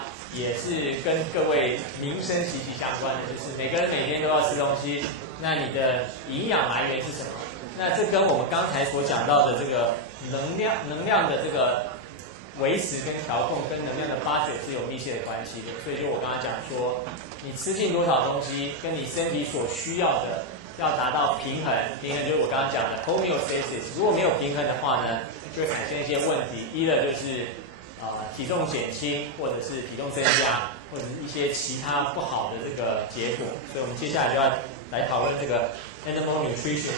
呢，也是跟各位民生息息相关的，就是每个人每天都要吃东西，那你的营养来源是什么？那这跟我们刚才所讲到的这个能量的这个维持跟调控，跟能量的budget是有密切的关系的。所以就我刚才讲说，你吃进多少东西，跟你身体所需要的要达到平衡，平衡就是我刚刚讲的 homeostasis。如果没有平衡的话呢，就会产生一些问题，一的就是体重减轻，或者是体重增加，或者是一些其他不好的这个结果。所以我们接下来就要来讨论这个 animal nutrition。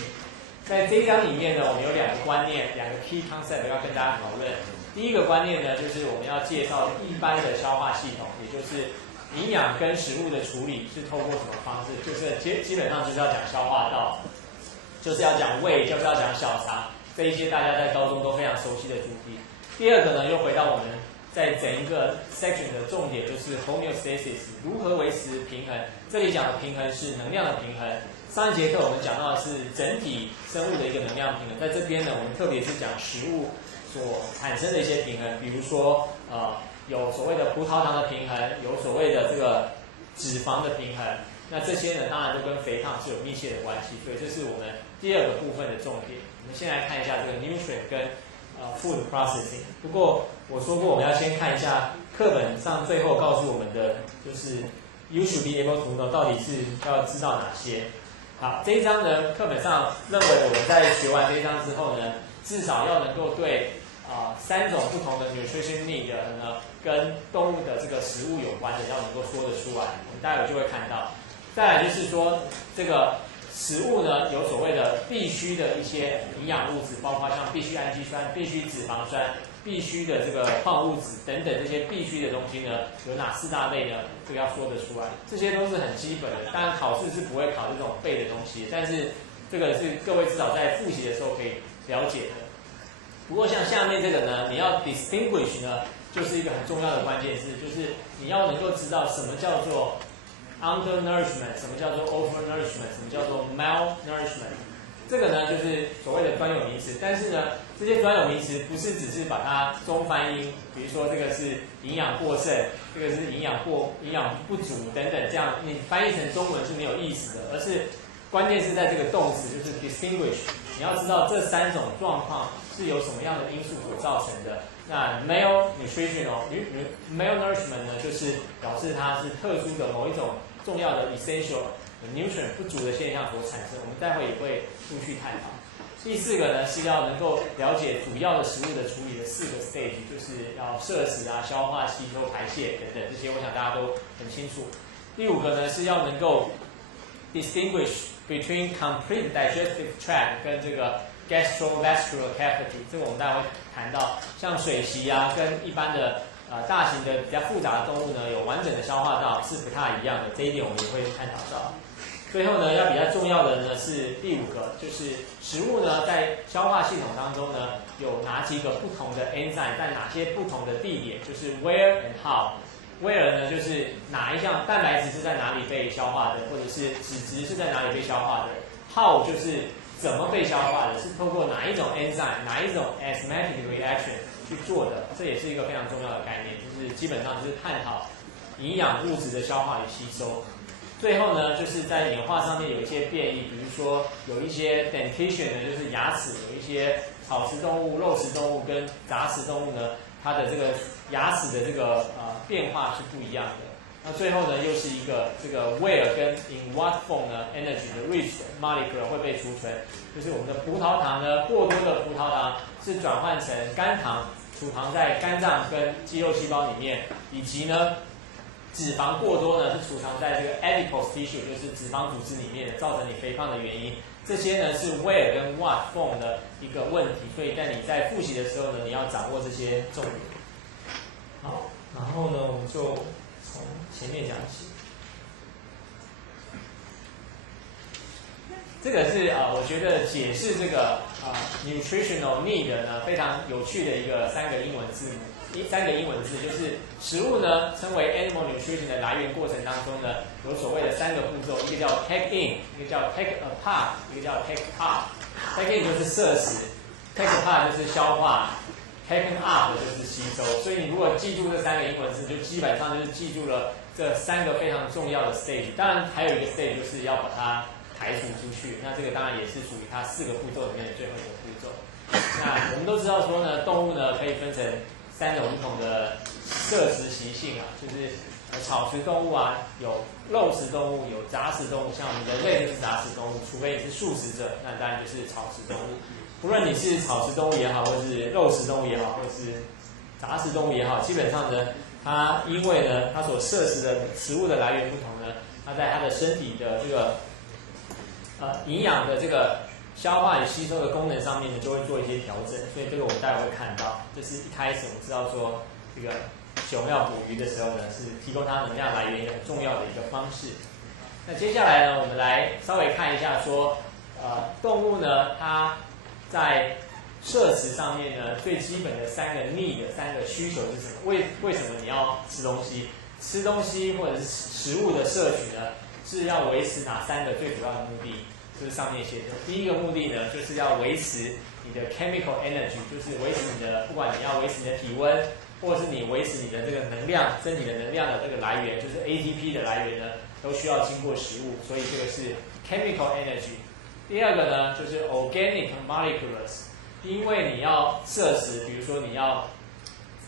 在这一章里面呢，我们有2个观念，2个 key concept 要跟大家讨论。第一个观念呢，就是我们要介绍一般的消化系统，也就是营养跟食物的处理是透过什么方式，就是基本上就是要讲消化道，就是要讲胃，就是要讲小肠，这一些大家在高中都非常熟悉的主题。第二个呢，又回到我们在整一个 section 的重点，就是 homeostasis， 如何维持平衡。这里讲的平衡是能量的平衡。上一节课我们讲到的是整体生物的一个能量平衡，在这边呢，我们特别是讲食物所产生的一些平衡，比如说有所谓的葡萄糖的平衡，有所谓的这个脂肪的平衡，那这些呢，当然都跟肥胖是有密切的关系，所以这是我们第2个部分的重点。我们先来看一下这个 nutrient 跟food processing。不过我说过，我们要先看一下课本上最后告诉我们的，就是 you should be able to know 到底是要知道哪些。好，这一章呢，课本上认为我们在学完这一章之后呢，至少要能够对3种不同的 nutrition need 呢，跟动物的这个食物有关的，要能够说得出来。我们待会就会看到。再来就是说，这个食物呢，有所谓的必须的一些营养物质，包括像必需氨基酸、必需脂肪酸、必须的这个矿物质等等这些必须的东西呢，有哪4大类呢？这个要说得出来，这些都是很基本的。当然考试是不会考这种背的东西，但是这个是各位至少在复习的时候可以了解的。不过像下面这个呢，你要 distinguish 呢，就是一个很重要的关键字，就是你要能够知道什么叫做 undernourishment， 什么叫做 overnourishment， 什么叫做 malnourishment。这个呢，就是所谓的专有名词。但是呢，这些专有名词不是只是把它中翻英，比如说这个是营养过剩，这个是营养不足等等，这样你翻译成中文是没有意思的，而是关键是在这个动词，就是 distinguish。你要知道这3种状况是由什么样的因素所造成的。那 malnourishment 呢，就是表示它是特殊的某一种重要的 essential nutrient 不足的现象所产生，我们待会也会陆续探讨。第4个呢，是要能够了解主要的食物的处理的4个 stage， 就是要摄食啊、消化、吸收、排泄等等，这些我想大家都很清楚。第5个呢，是要能够 distinguish between complete digestive tract 跟这个 gastrovascular cavity， 这个我们待会会谈到，像水螅啊，跟一般的大型的比较复杂的动物呢，有完整的消化道是不太一样的，这一点我们也会探讨到。最后呢，要比较重要的呢是第5个，就是食物呢在消化系统当中呢有哪几个不同的 enzyme， 在哪些不同的地点，就是 where and how。where 呢就是哪一项蛋白质是在哪里被消化的，或者是脂质是在哪里被消化的。how 就是怎么被消化的，是透过哪一种 enzyme， 哪一种 enzymatic reaction 去做的，这也是一个非常重要的概念，就是基本上就是探讨营养物质的消化与吸收。最后呢，就是在演化上面有一些变异，比如说有一些 dentition 呢，就是牙齿，有一些草食动物、肉食动物跟杂食动物呢，它的这个牙齿的这个变化是不一样的。那最后呢，又是一个这个 where 跟 in what form 呢 energy 的 rich molecule 会被储存，就是我们的葡萄糖呢，过多的葡萄糖是转换成肝糖，储藏在肝脏跟肌肉细胞里面，以及呢脂肪过多呢是储藏在这个 adipose tissue， 就是脂肪组织里面的，造成你肥胖的原因。这些呢是 where 跟 what form 的一个问题，所以在你在复习的时候呢，你要掌握这些重点。好，然后呢，我们就从前面讲起。这个是我觉得解释这个nutritional need 呢非常有趣的一个3个英文字母，3个英文字，就是食物呢称为 animal nutrition 的来源过程当中呢，有所谓的3个步骤，一个叫 take in， 一个叫 take apart， 一个叫 take out。take in 就是摄食，take apart 就是消化 taken up 就是吸收。所以你如果记住这3个英文字，就基本上就是记住了这3个非常重要的 stage。当然还有一个 stage 就是要把它排除出去，那这个当然也是属于它4个步骤里面的最后一个步骤。那我们都知道说呢，动物呢可以分成3种不同的摄食习性啊，就是草食动物啊，有肉食动物，有杂食动物。像我们人类就是杂食动物，除非你是素食者，那当然就是草食动物。不论你是草食动物也好，或是肉食动物也好，或是杂食动物也好，基本上呢，它因为呢它所摄食的食物的来源不同呢，它在它的身体的这个营养的这个消化与吸收的功能上面呢，就会做一些调整。所以这个我们待会会看到，这是一开始我们知道说这个熊要捕鱼的时候呢，是提供它能量来源一个很重要的一个方式。那接下来呢，我们来稍微看一下说，动物呢，它在摄食上面呢，最基本的3个 need 3个需求是什么？为什么你要吃东西？吃东西或者是食物的摄取呢，是要维持哪3个最主要的目的？就是上面写的。第一个目的呢，就是要维持你的 chemical energy， 就是维持你的，不管你要维持你的体温，或者是你维持你的这个能量，身体的能量的这个来源，就是 ATP 的来源呢，都需要经过食物，所以这个是 chemical energy。第二个呢，就是 organic molecules， 因为你要摄食，比如说你要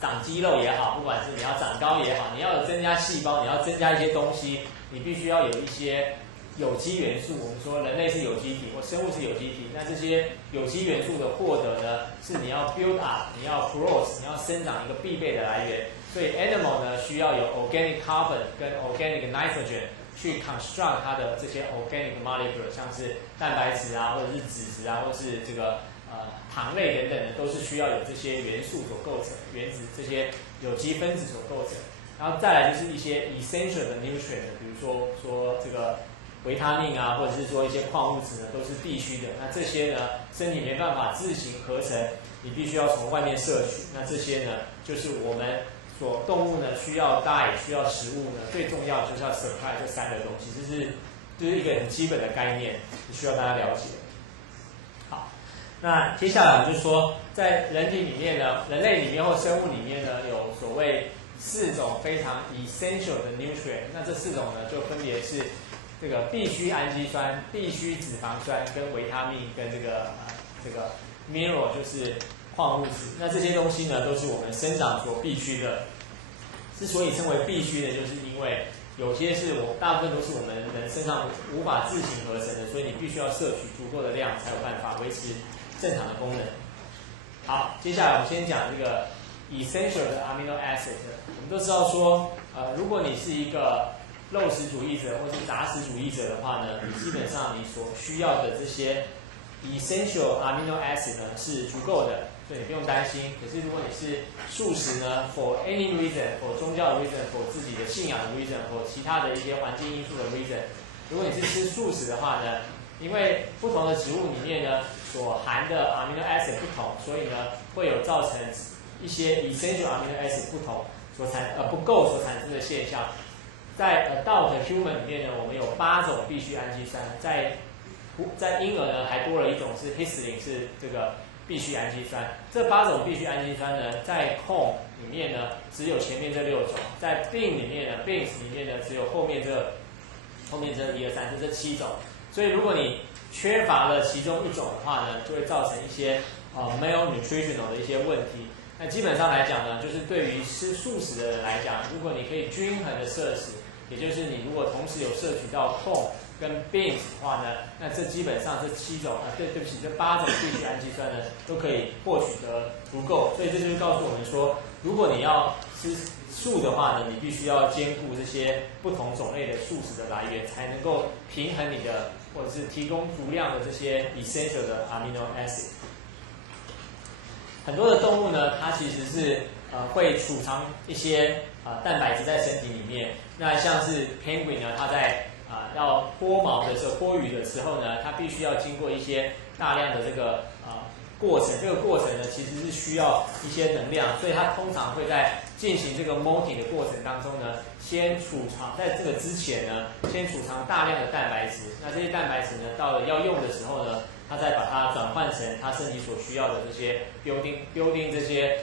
长肌肉也好，不管是你要长高也好，你要有增加细胞，你要增加一些东西，你必须要有一些有机元素。我们说人类是有机体，或生物是有机体，那这些有机元素的获得呢，是你要 build up， 你要 growth， 你要生长一个必备的来源。所以 animal 呢需要有 organic carbon 跟 organic nitrogen 去 construct 它的这些 organic molecule， 像是蛋白质啊，或者是脂质啊，或是这个糖类等等的，都是需要有这些元素所构成，原子这些有机分子所构成。然后再来就是一些 essential 的 nutrient， 比如说这个维他命啊，或者是说一些矿物质呢，都是必须的。那这些呢，身体没办法自行合成，你必须要从外面摄取。那这些呢，就是我们动物呢需要 diet， 需要食物呢，最重要就是要 supply 这3个东西，就是一个很基本的概念，需要大家了解。好，那接下来我们就说，在人体里面呢，人类里面或生物里面呢，有所谓4种非常 essential 的 nutrient。那这4种呢，就分别是这个必需氨基酸、必需脂肪酸跟维他命跟这个 mineral 就是矿物质。那这些东西呢，都是我们生长所必须的。之所以称为必须的，就是因为有些是大部分都是我们人身上无法自行合成的，所以你必须要摄取足够的量，才有办法维持正常的功能。好，接下来我们先讲这个 essential 的 amino acid。我们都知道说，如果你是一个肉食主义者或是杂食主义者的话呢，你基本上你所需要的这些 essential amino acid 呢是足够的，所以你不用担心。可是如果你是素食呢 ，for any reason，for 宗教的 reason，for 自己的信仰的 reason，for 其他的一些环境因素的 reason， 如果你是吃素食的话呢，因为不同的植物里面呢所含的 amino acid 不同，所以呢会有造成一些 essential amino acid 不够所产生的现象。在adult human 里面呢，我们有8种必需氨基酸，在婴儿呢还多了一种是 histidine， 是这个必需氨基酸。这8种必需氨基酸呢，在 corn 里面呢只有前面这6种，在 bean 里面呢 beans 里面呢只有后面这1、2、3这7种。所以如果你缺乏了其中一种的话呢，就会造成一些malnutritional 的一些问题。那基本上来讲呢，就是对于吃素食的人来讲，如果你可以均衡的摄食，也就是你如果同时有摄取到 corn 跟 beans 的话呢，那这基本上这7种对不起，这8种必需氨基酸呢都可以获取得足够。所以这就是告诉我们说，如果你要吃素的话呢，你必须要兼顾这些不同种类的素食的来源，才能够平衡你的或者是提供足量的这些 essential 的 amino acid。很多的动物呢，它其实是会储藏一些蛋白质在身体里面。那像是 penguin 呢，它在要脱毛的时候、脱羽的时候呢，它必须要经过一些大量的这个过程。这个过程呢，其实是需要一些能量，所以它通常会在进行这个 molting 的过程当中呢，先储藏在这个之前呢，先储藏大量的蛋白质。那这些蛋白质呢，到了要用的时候呢，它再把它转换成它身体所需要的这些 building 这些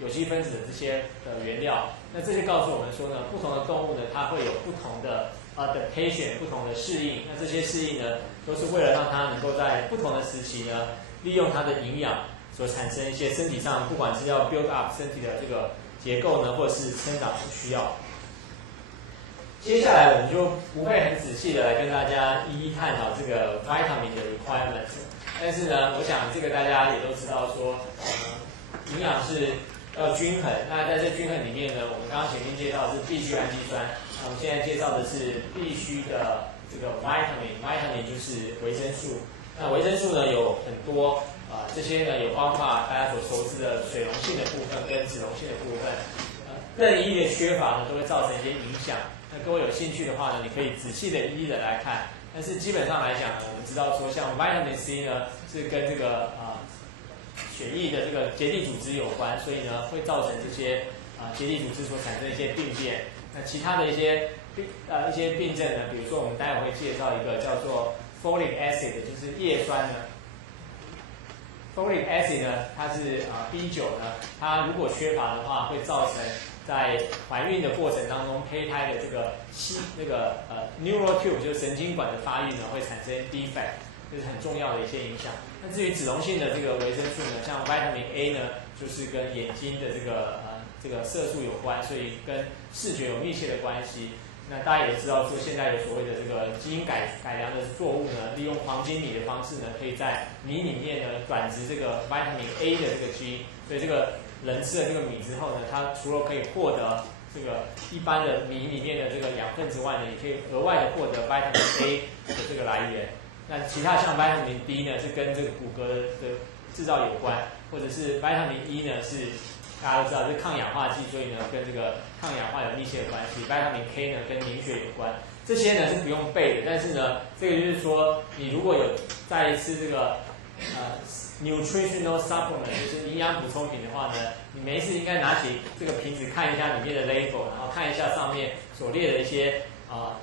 有机分子的这些原料。那这就告诉我们说呢，不同的动物呢，它会有不同的adaptation， 不同的适应。那这些适应呢，都是为了让它能够在不同的时期呢，利用它的营养所产生一些身体上，不管是要 build up 身体的这个结构呢，或者是生长所需要。接下来我们就不会很仔细的来跟大家一一探讨这个 vitamin 的 requirements， 但是呢，我想这个大家也都知道说，营养是要均衡。那在这均衡里面呢，我们刚刚前面介绍的是必需氨基酸，那我们现在介绍的是必须的这个 vitamin 就是维生素。那维生素呢有很多这些呢有包括大家所熟知的水溶性的部分跟脂溶性的部分，任意的缺乏呢都会造成一些影响。那各位有兴趣的话呢，你可以仔细的一一的来看。但是基本上来讲呢，我们知道说，像 vitamin C 呢是跟这个血液的这个结缔组织有关，所以呢会造成这些结缔组织所产生的一些病变。那其他的一些病症呢，比如说我们待会会介绍一个叫做 folic acid， 就是叶酸呢。folic acid 呢，它是B9呢，它如果缺乏的话，会造成在怀孕的过程当中，胚胎的这个neural tube 就是神经管的发育呢，会产生 defect， 这是很重要的一些影响。那至于脂溶性的这个维生素呢，像 vitamin A 呢，就是跟眼睛的这个色素有关，所以跟视觉有密切的关系。那大家也知道说，现在有所谓的这个基因改良的作物呢，利用黄金米的方式呢，可以在米里面呢转植这个 vitamin A 的这个基因，所以这个人吃了这个米之后呢，它除了可以获得这个一般的米里面的这个养分之外呢，也可以额外的获得 vitamin A 的这个来源。那其他像 vitamin D 呢，是跟这个骨骼的制造有关，或者是 vitamin E 呢是大家都知道是抗氧化剂，所以呢跟这个抗氧化有密切的关系。vitamin K 呢跟凝血有关，这些呢是不用背的，但是呢，这个就是说，你如果有再吃这个nutritional supplement， 就是营养补充品的话呢，你没事应该拿起这个瓶子看一下里面的 label， 然后看一下上面所列的一些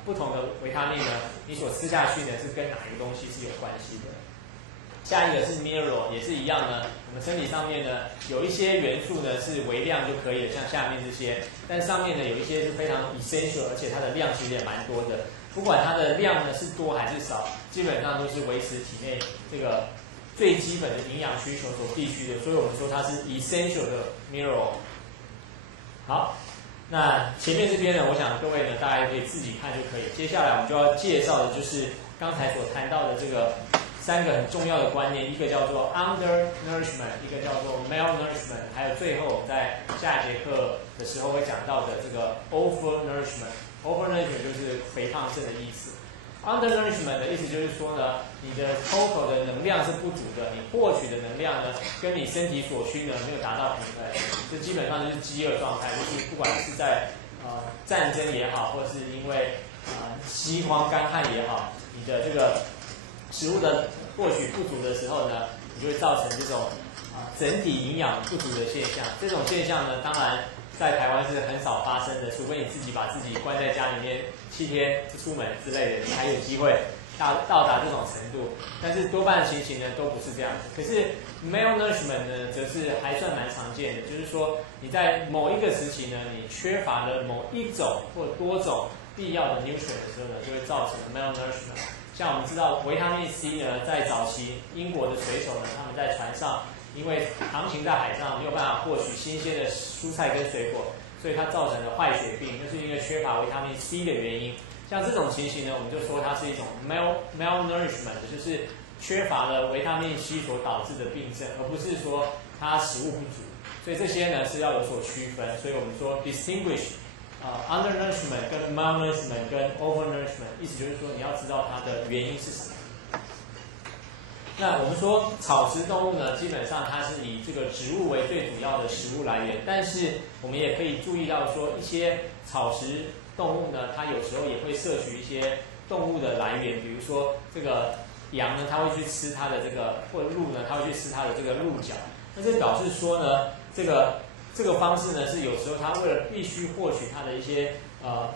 不同的维他命呢，你所吃下去呢是跟哪一个东西是有关系的。下一个是 mineral， 也是一样呢。我们身体上面呢有一些元素呢是微量就可以了，像下面这些，但上面呢有一些是非常 essential， 而且它的量其实也蛮多的。不管它的量呢是多还是少，基本上都是维持体内这个最基本的营养需求所必须的，所以我们说它是 essential 的 mineral。好，那前面这边呢，我想各位呢大家可以自己看就可以。接下来我们就要介绍的就是刚才所谈到的这个3个很重要的观念，一个叫做 undernourishment， 一个叫做 malnourishment， 还有最后我们在下一节课的时候会讲到的这个 overnourishment。overnourishment 就是肥胖症的意思。undernourishment 的意思就是说呢，你的 total 的能量是不足的，你获取的能量呢跟你身体所需呢没有达到平衡，这基本上就是饥饿状态，就是不管是在战争也好，或者是因为饥荒干旱也好，你的这个食物的获取不足的时候呢，你就会造成这种整体营养不足的现象。这种现象呢，当然在台湾是很少发生的，除非你自己把自己关在家里面7天不出门之类的，你还有机会到达这种程度。但是多半的情形呢都不是这样子。可是 malnourishment 呢，则是还算蛮常见的，就是说你在某一个时期呢，你缺乏了某一种或多种必要的 nutrient 的时候呢，就会造成 malnourishment。像我们知道维他命 C 呢，在早期英国的水手呢，他们在船上，因为航行在海上没有办法获取新鲜的蔬菜跟水果，所以它造成了坏血病，就是因为缺乏维他命 C 的原因。像这种情形呢，我们就说它是一种 malnourishment， 就是缺乏了维他命 C 所导致的病症，而不是说它食物不足。所以这些呢是要有所区分。所以我们说 distinguish undernourishment 跟 malnourishment 跟 overnourishment， 意思就是说你要知道它的原因是什么。那我们说草食动物呢，基本上它是以这个植物为最主要的食物来源，但是我们也可以注意到说，一些草食动物呢，它有时候也会摄取一些动物的来源，比如说这个羊呢，它会去吃它的这个，或者鹿呢，它会去吃它的这个鹿角。那这表示说呢，这个方式呢，是有时候它为了必须获取它的一些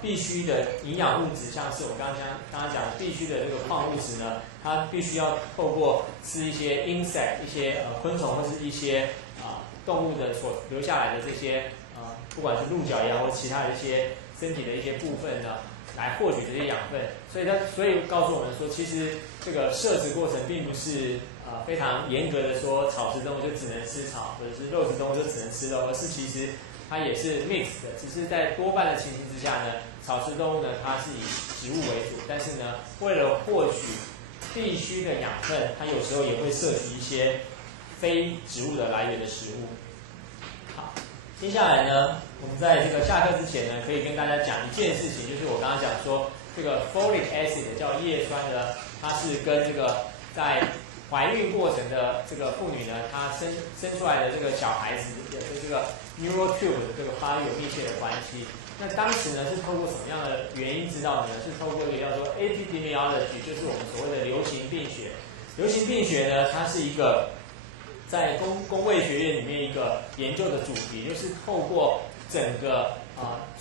必须的营养物质，像是我刚刚讲的必须的这个矿物质呢，它必须要透过吃一些 insect 一些昆虫或是一些动物的所留下来的这些不管是鹿角也好或其他的一些身体的一些部分呢，来获取这些养分。所以告诉我们说，其实这个摄食过程并不是非常严格的说草食动物就只能吃草，或者是肉食动物就只能吃肉，而是其实它也是 mix 的，只是在多半的情形之下呢，草食动物呢它是以植物为主，但是呢为了获取必须的养分，它有时候也会摄取一些非植物的来源的食物。好，接下来呢，我们在这个下课之前呢，可以跟大家讲一件事情，就是我刚刚讲说这个 folic acid 叫叶酸呢，它是跟这个在怀孕过程的这个妇女呢，她生出来的这个小孩子的这个 neural tube 的这个发育有密切的关系。那当时呢是透过什么样的原因知道呢？是透过一个叫做 epidemiology， 就是我们所谓的流行病学。流行病学呢，它是一个在公卫学院里面一个研究的主题，就是透过整个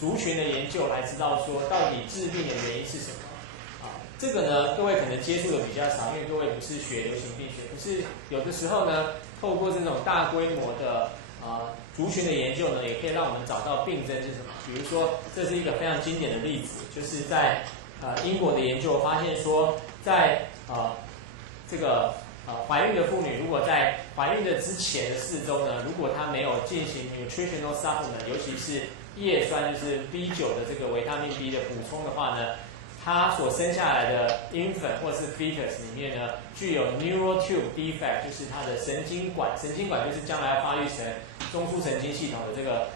族群的研究来知道说到底致病的原因是什么。这个呢，各位可能接触的比较少，因为各位不是学流行病学。可是有的时候呢，透过这种大规模的族群的研究呢，也可以让我们找到病症是什么。比如说，这是一个非常经典的例子，就是在英国的研究发现说，在这个怀孕的妇女，如果在怀孕的之前的4周呢，如果她没有进行 nutritional supplement， 尤其是叶酸，就是 B9 的这个维他命 B 的补充的话呢，她所生下来的 infant 或是 fetus 里面呢，具有 neural tube defect， 就是它的神经管就是将来要发育成中枢神经系统的这个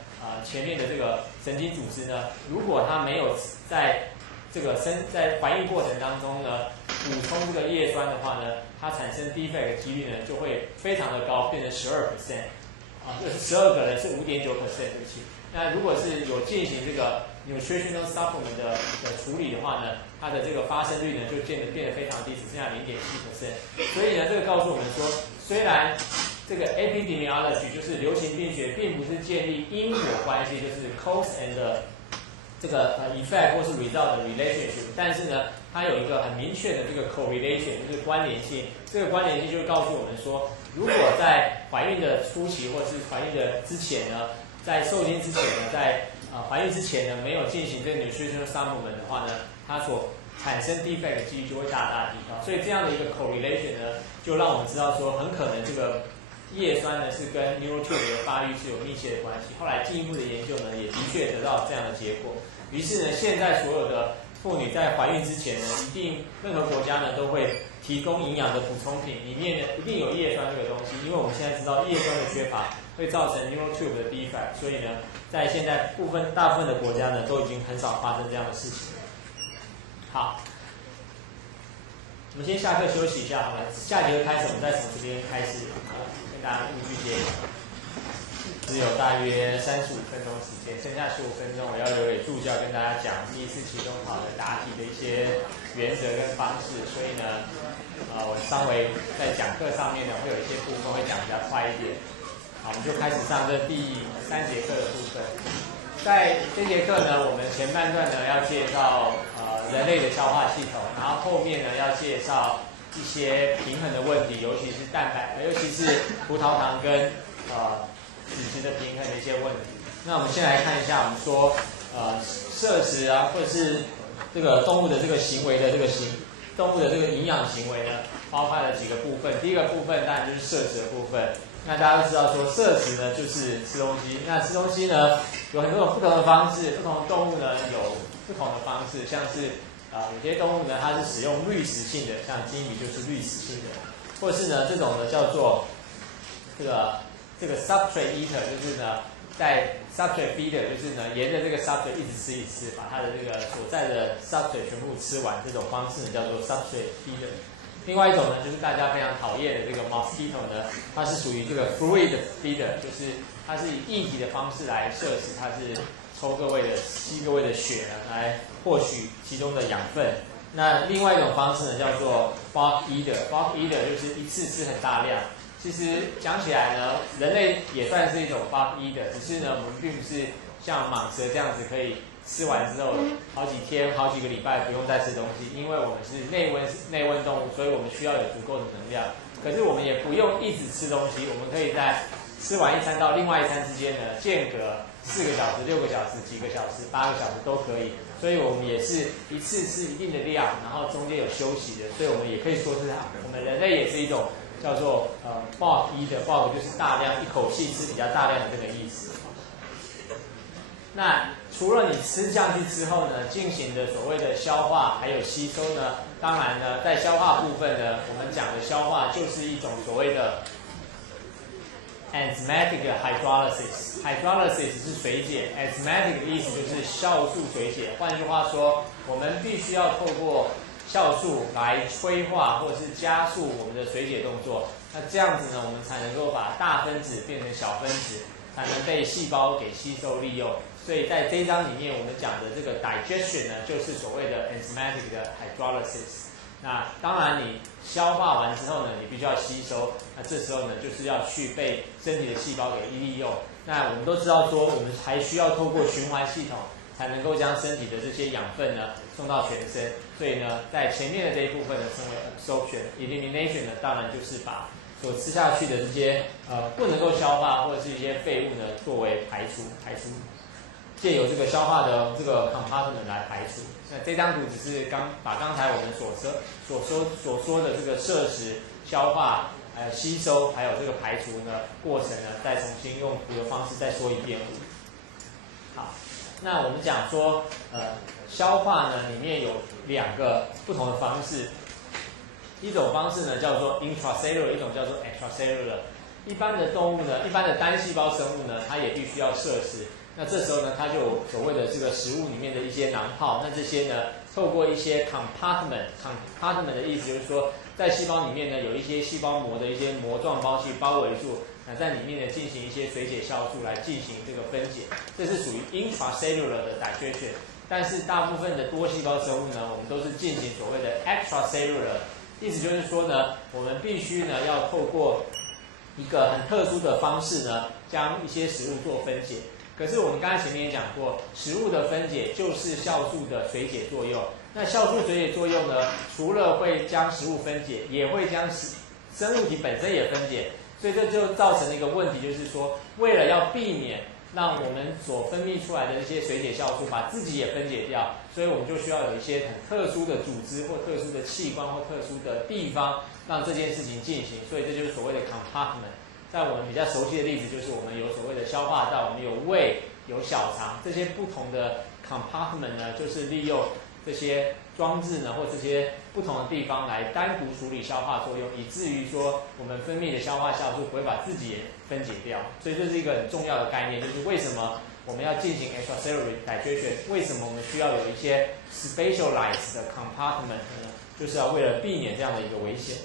前面的这个神经组织呢，如果它没有在这个在怀孕过程当中呢，补充这个叶酸的话呢，它产生 defect 的几率呢就会非常的高，变成12%，就是12个人是5.9%，对不起。那如果是有进行这个 nutritional supplement 的处理的话呢，它的这个发生率呢就变得非常低，只剩下0.7%。所以呢，这个告诉我们说，虽然这个 epidemiology 就是流行病学，并不是建立因果关系，就是 cause and 这个effect 或是 result 的 relationship， 但是呢，它有一个很明确的这个 correlation， 就是关联性。这个关联性就告诉我们说，如果在怀孕的初期或是怀孕的之前呢，在受精之前呢，在怀孕之前呢，没有进行这个 nutritional supplement 的话呢，它所产生 defect 的几率就会大大提高。所以这样的一个 correlation 呢，就让我们知道说，很可能这个叶酸呢是跟 neural tube 的发育是有密切的关系。后来进一步的研究呢，也的确得到这样的结果。于是呢，现在所有的妇女在怀孕之前呢，任何国家呢都会提供营养的补充品，里面呢一定有叶酸这个东西，因为我们现在知道叶酸的缺乏会造成 neural tube 的 defect， 所以呢，在现在大部分的国家呢都已经很少发生这样的事情了。好，我们先下课休息一下好了，下节课开始我们再从这边开始跟大家陆续介绍。只有大约35分钟时间，剩下15分钟我要留给助教跟大家讲第一次期中考的答题的一些原则跟方式，所以呢，我稍微在讲课上面呢会有一些部分会讲比较快一点。好，我们就开始上这第3节课的部分。在这节课呢，我们前半段呢要介绍人类的消化系统，然后后面呢要介绍一些平衡的问题，尤其是葡萄糖跟脂质的平衡的一些问题。那我们先来看一下，我们说摄食啊，或者是这个动物的这个行为的动物的这个营养行为呢，包括了几个部分。第一个部分当然就是摄食的部分。那大家都知道说，摄食呢就是吃东西。那吃东西呢有很多种不同的方式，不同的动物呢有不同的方式，像是有些动物呢它是使用滤食性的，像金鱼就是滤食性的，或是呢这种呢叫做这个 substrate eater， 就是呢在 substrate feeder， 就是呢沿着这个 substrate 一直吃，把它的这个所在的 substrate 全部吃完，这种方式呢叫做 substrate feeder。另外一种呢就是大家非常讨厌的这个 mosquito 呢，它是属于这个 fluid feeder， 就是它是以液体的方式来摄食，它是吸各位的血呢来获取其中的养分。那另外一种方式呢叫做 bulk eater，bulk eater 就是一次吃很大量。其实讲起来呢，人类也算是一种 bulk eater， 只是呢我们并不是像蟒蛇这样子可以吃完之后好几天、好几个礼拜不用再吃东西，因为我们是内温动物，所以我们需要有足够的能量。可是我们也不用一直吃东西，我们可以在吃完一餐到另外一餐之间呢，间隔4个小时、6个小时、几个小时、8个小时都可以。所以我们也是一次吃一定的量，然后中间有休息的，所以我们也可以说是我们人类也是一种叫做bulk eater， bulk 就是大量一口气吃比较大量的这个意思。那除了你吃下去之后呢，进行的所谓的消化还有吸收呢，当然呢，在消化部分呢，我们讲的消化就是一种所谓的 enzymatic hydrolysis。hydrolysis 是水解 ，enzymatic 的意思就是酵素水解。换句话说，我们必须要透过酵素来催化或是加速我们的水解动作。那这样子呢，我们才能够把大分子变成小分子，才能被细胞给吸收利用。所以在这一章里面，我们讲的这个 digestion 呢，就是所谓的 enzymatic 的 hydrolysis。那当然，你消化完之后呢，你必须要吸收。那这时候呢，就是要去被身体的细胞给利用。那我们都知道说，我们还需要透过循环系统，才能够将身体的这些养分呢送到全身。所以呢，在前面的这一部分呢，称为 absorption。elimination 呢，当然就是把所吃下去的这些不能够消化或者是一些废物呢，作为排出。借由这个消化的这个 compartment 来排除。那这张图只是把刚才我们所说的这个摄食、消化、吸收，还有这个排除呢过程呢，再重新用图的方式再说一遍。好，那我们讲说消化呢里面有2个不同的方式，一种方式呢叫做 intracellular， 一种叫做 extracellular。一般的动物呢，一般的单细胞生物呢，它也必须要摄食。那这时候呢，它就有所谓的这个食物里面的一些囊泡。那这些呢，透过一些 compartment 的意思就是说，在细胞里面呢，有一些细胞膜的一些膜状包器包围住，那在里面呢进行一些水解酵素来进行这个分解，这是属于 intracellular 的 digestion。但是大部分的多细胞生物呢，我们都是进行所谓的 extracellular， 意思就是说呢，我们必须呢要透过一个很特殊的方式呢，将一些食物做分解。可是我们刚才前面也讲过，食物的分解就是酵素的水解作用。那酵素水解作用呢，除了会将食物分解，也会将生物体本身也分解。所以这就造成了一个问题，就是说，为了要避免让我们所分泌出来的一些水解酵素把自己也分解掉，所以我们就需要有一些很特殊的组织或特殊的器官或特殊的地方，让这件事情进行。所以这就是所谓的 compartment。在我们比较熟悉的例子，就是我们有所谓的消化道，我们有胃、有小肠，这些不同的 compartment 呢，就是利用这些装置呢，或这些不同的地方来单独处理消化作用，以至于说我们分泌的消化酵素不会把自己也分解掉。所以这是一个很重要的概念，就是为什么我们要进行 extracellular digestion， 为什么我们需要有一些 specialized 的 compartment 呢？就是要为了避免这样的一个危险。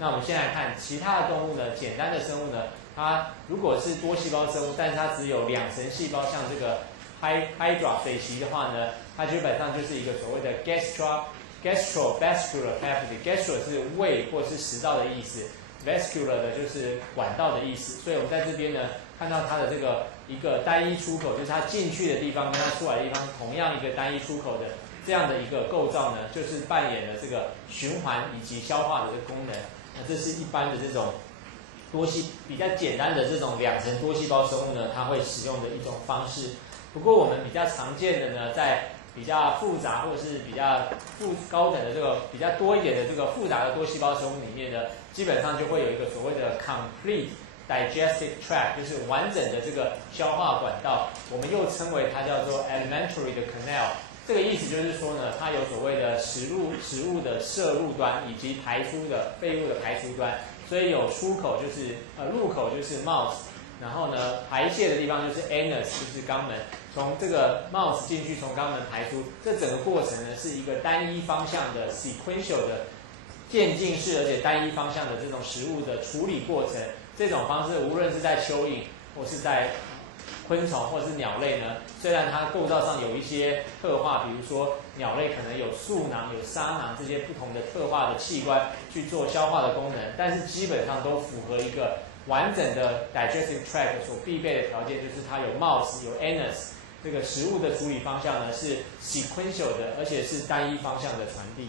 那我们先来看其他的动物呢，简单的生物呢，它如果是多细胞生物，但是它只有2层细胞，像这个 Hydra 水螅的话呢，它基本上就是一个所谓的 gastrovascular cavity。gastro 是胃或是食道的意思 ，vascular 的就是管道的意思。所以我们在这边呢，看到它的这个一个单一出口，就是它进去的地方跟它出来的地方同样一个单一出口的这样的一个构造呢，就是扮演了这个循环以及消化的这个功能。那这是一般的这种比较简单的这种2层多细胞生物呢，它会使用的一种方式。不过我们比较常见的呢，在比较复杂或者是比较高等的这个比较多一点的这个复杂的多细胞生物里面呢，基本上就会有一个所谓的 complete digestive tract， 就是完整的这个消化管道，我们又称为它叫做 alimentary 的 canal。这个意思就是说呢，它有所谓的食物的摄入端以及排出的废物的排出端，所以有出口就是入口就是 mouth， 然后呢排泄的地方就是 anus， 就是肛门，从这个 mouth 进去，从肛门排出，这整个过程呢是一个单一方向的 sequential 的渐进式而且单一方向的这种食物的处理过程。这种方式无论是在蚯蚓或是在昆虫或是鸟类呢，虽然它构造上有一些特化，比如说鸟类可能有嗉囊、有沙囊这些不同的特化的器官去做消化的功能，但是基本上都符合一个完整的 digestive tract 所必备的条件，就是它有 mouth、有 anus，这个食物的处理方向呢是 sequential 的，而且是单一方向的传递。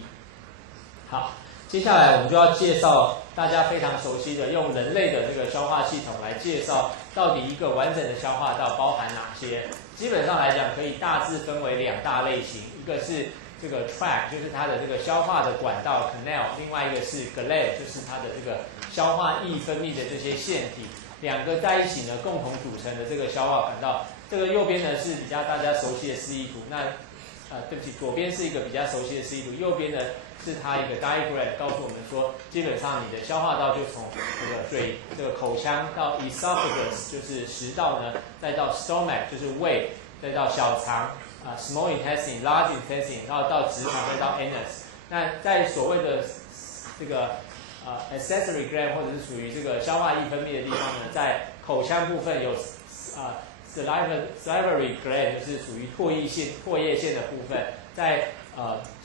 好，接下来我们就要介绍大家非常熟悉的，用人类的这个消化系统来介绍到底一个完整的消化道包含哪些。基本上来讲，可以大致分为2大类型，一个是这个 tract， 就是它的这个消化的管道 canal， 另外一个是 gland， 就是它的这个消化液分泌的这些腺体，两个在一起呢共同组成的这个消化管道。这个右边呢是比较大家熟悉的示意图，那对不起，左边是一个比较熟悉的示意图，右边呢是它一个 diagram， 告诉我们说，基本上你的消化道就从这个口腔到 esophagus， 就是食道呢，再到 stomach， 就是胃，再到小肠small intestine、large intestine， 然后到直肠，再到 anus。那在所谓的这个accessory gland 或者是属于这个消化液分泌的地方呢，在口腔部分有salivary gland， 就是属于唾液腺的部分，在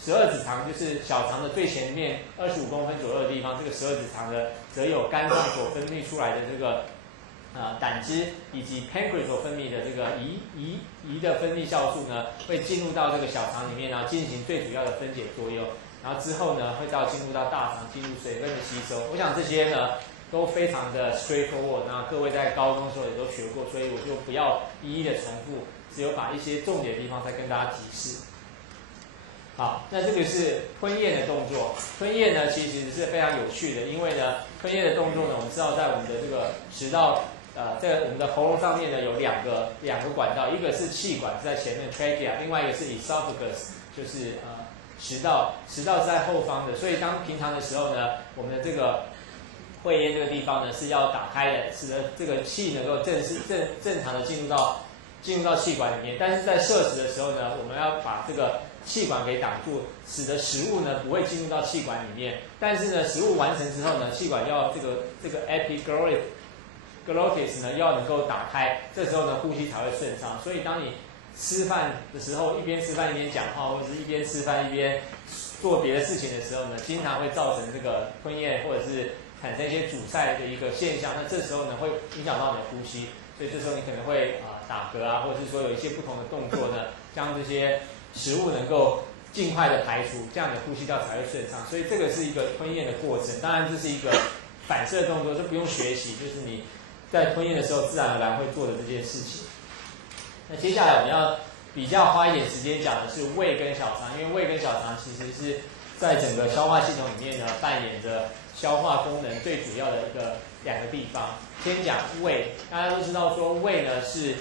12指肠就是小肠的最前面25公分左右的地方，这个12指肠呢，则有肝脏所分泌出来的这个胆汁，以及 pancreas 所分泌的这个胰的分泌酵素呢，会进入到这个小肠里面，然后进行最主要的分解作用，然后之后呢，会进入到大肠，进入水分的吸收。我想这些呢都非常的 straightforward， 那各位在高中的时候也都学过，所以我就不要一一的重复，只有把一些重点的地方再跟大家提示。好，那这个是吞咽的动作。吞咽呢，其实是非常有趣的，因为呢，吞咽的动作呢，我们知道在我们的这个食道，在我们的喉咙上面呢有两个管道，一个是气管是在前面 trachea， 另外一个是 esophagus， 就是食道是在后方的。所以当平常的时候呢，我们的这个会咽这个地方呢是要打开的，使得这个气能够正常的进入到气管里面。但是在摄食的时候呢，我们要把这个气管给挡住，使得食物呢不会进入到气管里面。但是呢，食物完成之后呢，气管要这个 epiglottis 呢要能够打开，这时候呢呼吸才会顺畅。所以当你吃饭的时候，一边吃饭一边讲话，或者是一边吃饭一边做别的事情的时候呢，经常会造成这个吞咽或者是产生一些阻塞的一个现象。那这时候呢会影响到你的呼吸，所以这时候你可能会打嗝啊，或者是说有一些不同的动作呢，将这些食物能够尽快的排除，这样的呼吸道才会顺畅。所以这个是一个吞咽的过程，当然这是一个反射动作，这不用学习，就是你在吞咽的时候自然而然会做的这件事情。那接下来我们要比较花一点时间讲的是胃跟小肠，因为胃跟小肠其实是在整个消化系统里面呢扮演着消化功能最主要的两个地方。先讲胃，大家都知道说胃呢是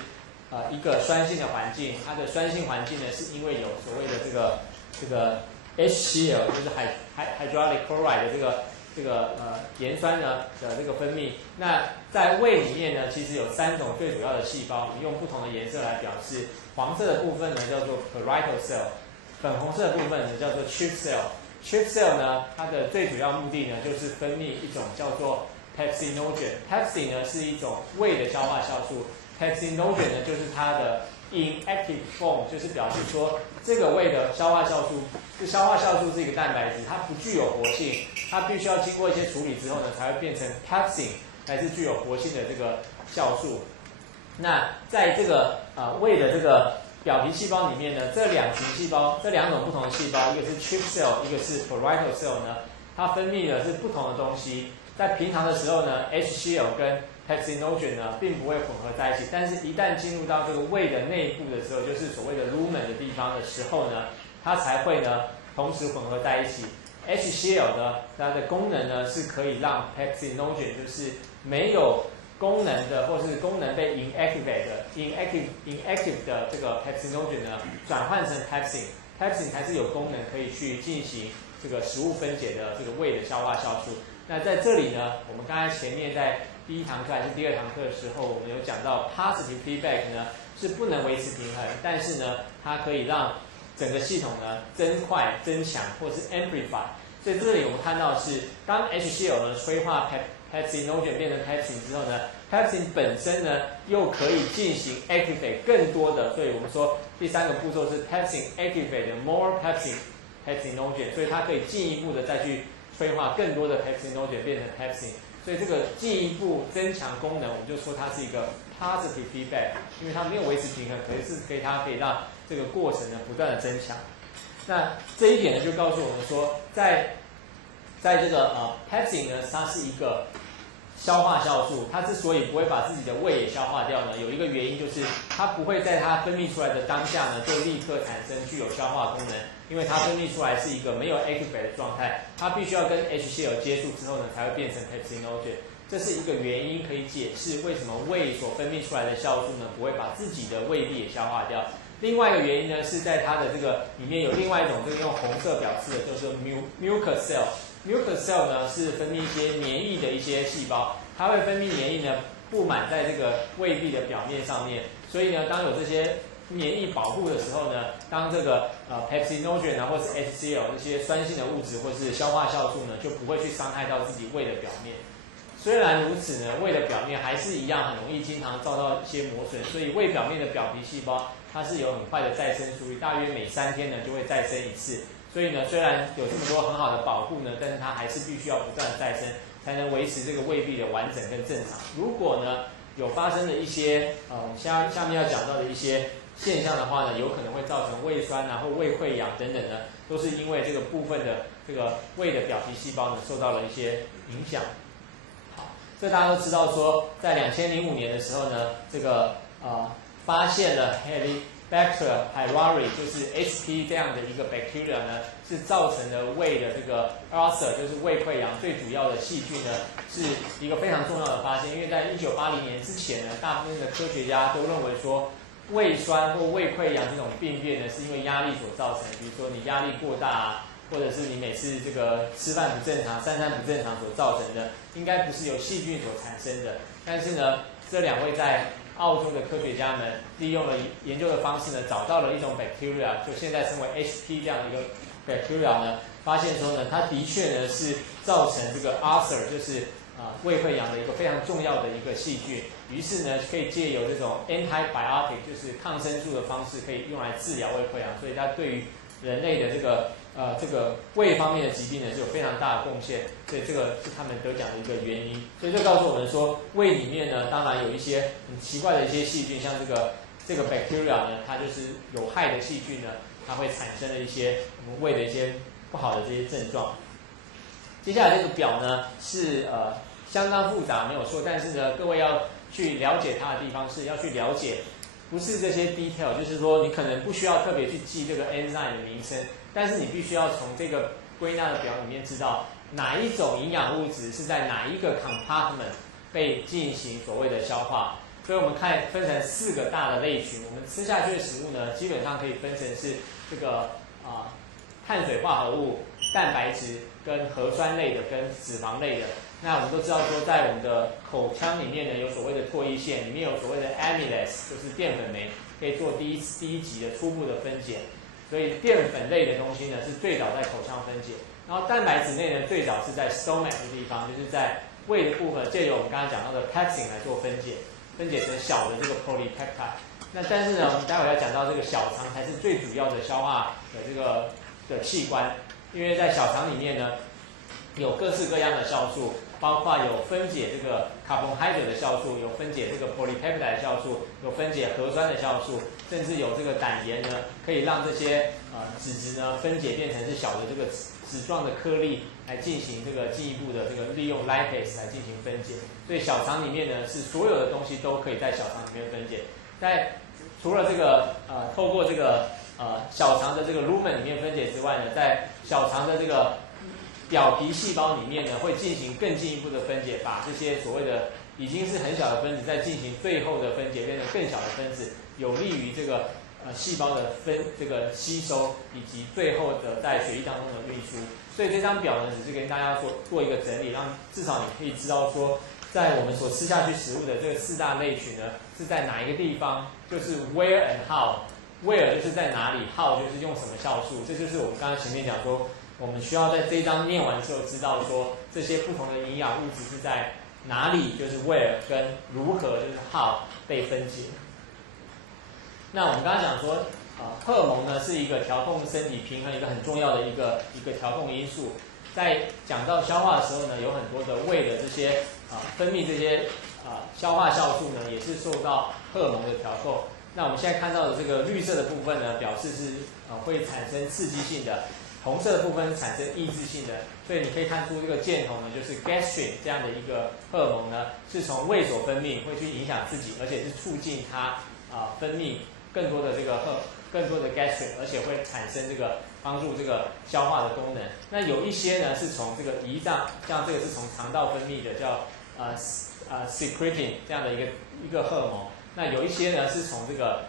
一个酸性的环境，它的酸性环境呢是因为有所谓的这个 HCl， 就是 hydraulic chloride 的这个盐酸呢的这个分泌。那在胃里面呢，其实有3种最主要的细胞，我们用不同的颜色来表示。黄色的部分呢叫做 parietal cell， 粉红色的部分呢叫做 chief cell。chief cell 呢，它的最主要目的呢就是分泌一种叫做 pepsinogen。pepsin 呢是一种胃的消化酵素。pepsinogen 呢就是它的 inactive form， 就是表示说这个胃的消化酵素，这消化酵素是一个蛋白质，它不具有活性，它必须要经过一些处理之后呢，才会变成 pepsin， 才是具有活性的这个酵素。那在这个胃的这个表皮细胞里面呢，这2型细胞，这2种不同的细胞，一个是 chief cell， 一个是 parietal cell 呢，它分泌的是不同的东西。在平常的时候呢 ，HCl 跟 pepsinogen 呢并不会混合在一起，但是一旦进入到这个胃的内部的时候，就是所谓的 lumen 的地方的时候呢，它才会呢同时混合在一起。HCl 呢，它的功能呢是可以让 pepsinogen 就是没有功能的或是功能被 inactive 的这个 pepsinogen 呢转换成 pepsin 才是有功能可以去进行这个食物分解的这个胃的消化酵素。那在这里呢，我们刚才前面在第1堂课还是第2堂课的时候，我们有讲到 positive feedback 呢是不能维持平衡，但是呢它可以让整个系统呢增快、增强或是 amplify。所以这里我们看到是当 HCl 呢催化 pepsinogen 变成 pepsin 之后呢 ，pepsin 本身呢又可以进行 activate 更多的，所以我们说第3个步骤是 pepsin activate more pepsinogen， 所以它可以进一步的再去催化更多的 pepsinogen 变成 pepsin， 所以这个进一步增强功能，我们就说它是一个 positive feedback， 因为它没有维持平衡，可是它可以让这个过程呢不断的增强。那这一点呢就告诉我们说，在这个pepsin 呢，它是一个消化酵素，它之所以不会把自己的胃也消化掉呢，有一个原因就是它不会在它分泌出来的当下呢就立刻产生具有消化功能，因为它分泌出来是一个没有 activate 的状态，它必须要跟 HCl 接触之后呢才会变成 pepsinogen。这是一个原因，可以解释为什么胃所分泌出来的酵素呢不会把自己的胃壁也消化掉。另外一个原因呢是在它的这个里面有另外一种就是用红色表示的，就是 mucus cell。mucus cell 呢是分泌一些黏液的一些细胞，它会分泌黏液呢布满在这个胃壁的表面上面，所以呢当有这些黏液保护的时候呢，当这个pepsinogen 啊或是 HCl 这些酸性的物质或是消化酵素呢就不会去伤害到自己胃的表面。虽然如此呢，胃的表面还是一样很容易经常遭到一些磨损，所以胃表面的表皮细胞它是有很快的再生速率，大约每3天呢就会再生一次。所以呢，虽然有这么多很好的保护呢，但是它还是必须要不断的再生，才能维持这个胃壁的完整跟正常。如果呢有发生的一些下面要讲到的一些现象的话呢，有可能会造成胃酸啊或胃溃疡等等呢，都是因为这个部分的这个胃的表皮细胞呢受到了一些影响。这大家都知道说，在2005年的时候呢，这个发现了 Helicobacter pylori， 就是 HP 这样的一个 bacteria 呢，是造成了胃的这个 ulcer， 就是胃溃疡最主要的细菌呢，是一个非常重要的发现。因为在1980年之前呢，大部分的科学家都认为说，胃酸或胃溃疡这种病变呢，是因为压力所造成，比如说你压力过大啊。或者是你每次这个吃饭不正常、三餐不正常所造成的，应该不是由细菌所产生的。但是呢，这2位在澳洲的科学家们利用了研究的方式呢，找到了一种 bacteria， 就现在称为 HP 这样的一个 bacteria 呢，发现说呢，它的确呢是造成这个 ulcer， 就是胃溃疡的一个非常重要的一个细菌。于是呢，可以借由这种 antibiotic， 就是抗生素的方式，可以用来治疗胃溃疡。所以它对于人类的这个胃方面的疾病呢，是有非常大的贡献，所以这个是他们得奖的一个原因。所以就告诉我们说，胃里面呢，当然有一些很奇怪的一些细菌，像这个 bacteria 呢，它就是有害的细菌呢，它会产生了一些我们胃的一些不好的这些症状。接下来这个表呢是相当复杂，没有错，但是呢，各位要去了解它的地方是要去了解。不是这些 detail， 就是说你可能不需要特别去记这个 enzyme 的名称，但是你必须要从这个归纳的表里面知道哪一种营养物质是在哪一个 compartment 被进行所谓的消化。所以我们看分成4个大的类群，我们吃下去的食物呢，基本上可以分成是这个碳水化合物、蛋白质跟核酸类的跟脂肪类的。那我们都知道说，在我们的口腔里面呢，有所谓的唾液腺，里面有所谓的 amylase， 就是淀粉酶，可以做第一级的初步的分解。所以淀粉类的东西呢，是最早在口腔分解。然后蛋白质类呢，最早是在 stomach 的地方，就是在胃的部分，借由我们刚才讲到的 pepsin 来做分解，分解成小的这个 polypeptide。那但是呢，我们待会要讲到这个小肠才是最主要的消化的这个的器官，因为在小肠里面呢，有各式各样的酵素。包括有分解这个 carbohydrate 的酵素，有分解这个 polypeptide 的酵素，有分解核酸的酵素，甚至有这个胆盐呢，可以让这些脂质呢分解变成是小的这个脂状的颗粒，来进行这个进一步的这个利用 lipase 来进行分解。所以小肠里面呢，是所有的东西都可以在小肠里面分解。在除了这个透过这个小肠的这个 lumen 里面分解之外呢，在小肠的这个表皮细胞里面呢，会进行更进一步的分解，把这些所谓的已经是很小的分子，再进行最后的分解，变成更小的分子，有利于这个细胞的这个吸收，以及最后的在血液当中的运输。所以这张表呢，只是跟大家做一个整理，让至少你可以知道说，在我们所吃下去食物的这个4大类群呢，是在哪一个地方，就是 where and how。where 就是在哪里 ，how 就是用什么酵素，这就是我们刚才前面讲说。我们需要在这一章念完之后，知道说这些不同的营养物质是在哪里，就是 where 跟如何，就是 how 被分解。那我们刚刚讲说，荷尔蒙呢是一个调控身体平衡一个很重要的一个调控因素。在讲到消化的时候呢，有很多的胃的这些分泌这些消化酵素呢，也是受到荷尔蒙的调控。那我们现在看到的这个绿色的部分呢，表示是会产生刺激性的，红色的部分是产生抑制性的。所以你可以看出这个箭头呢，就是 gastrin 这样的一个荷尔蒙呢，是从胃所分泌，会去影响自己，而且是促进它分泌更多的gastrin， 而且会产生这个帮助这个消化的功能。那有一些呢是从这个胰脏，像这个是从肠道分泌的，叫secretin 这样的一个荷尔蒙。那有一些呢是从这个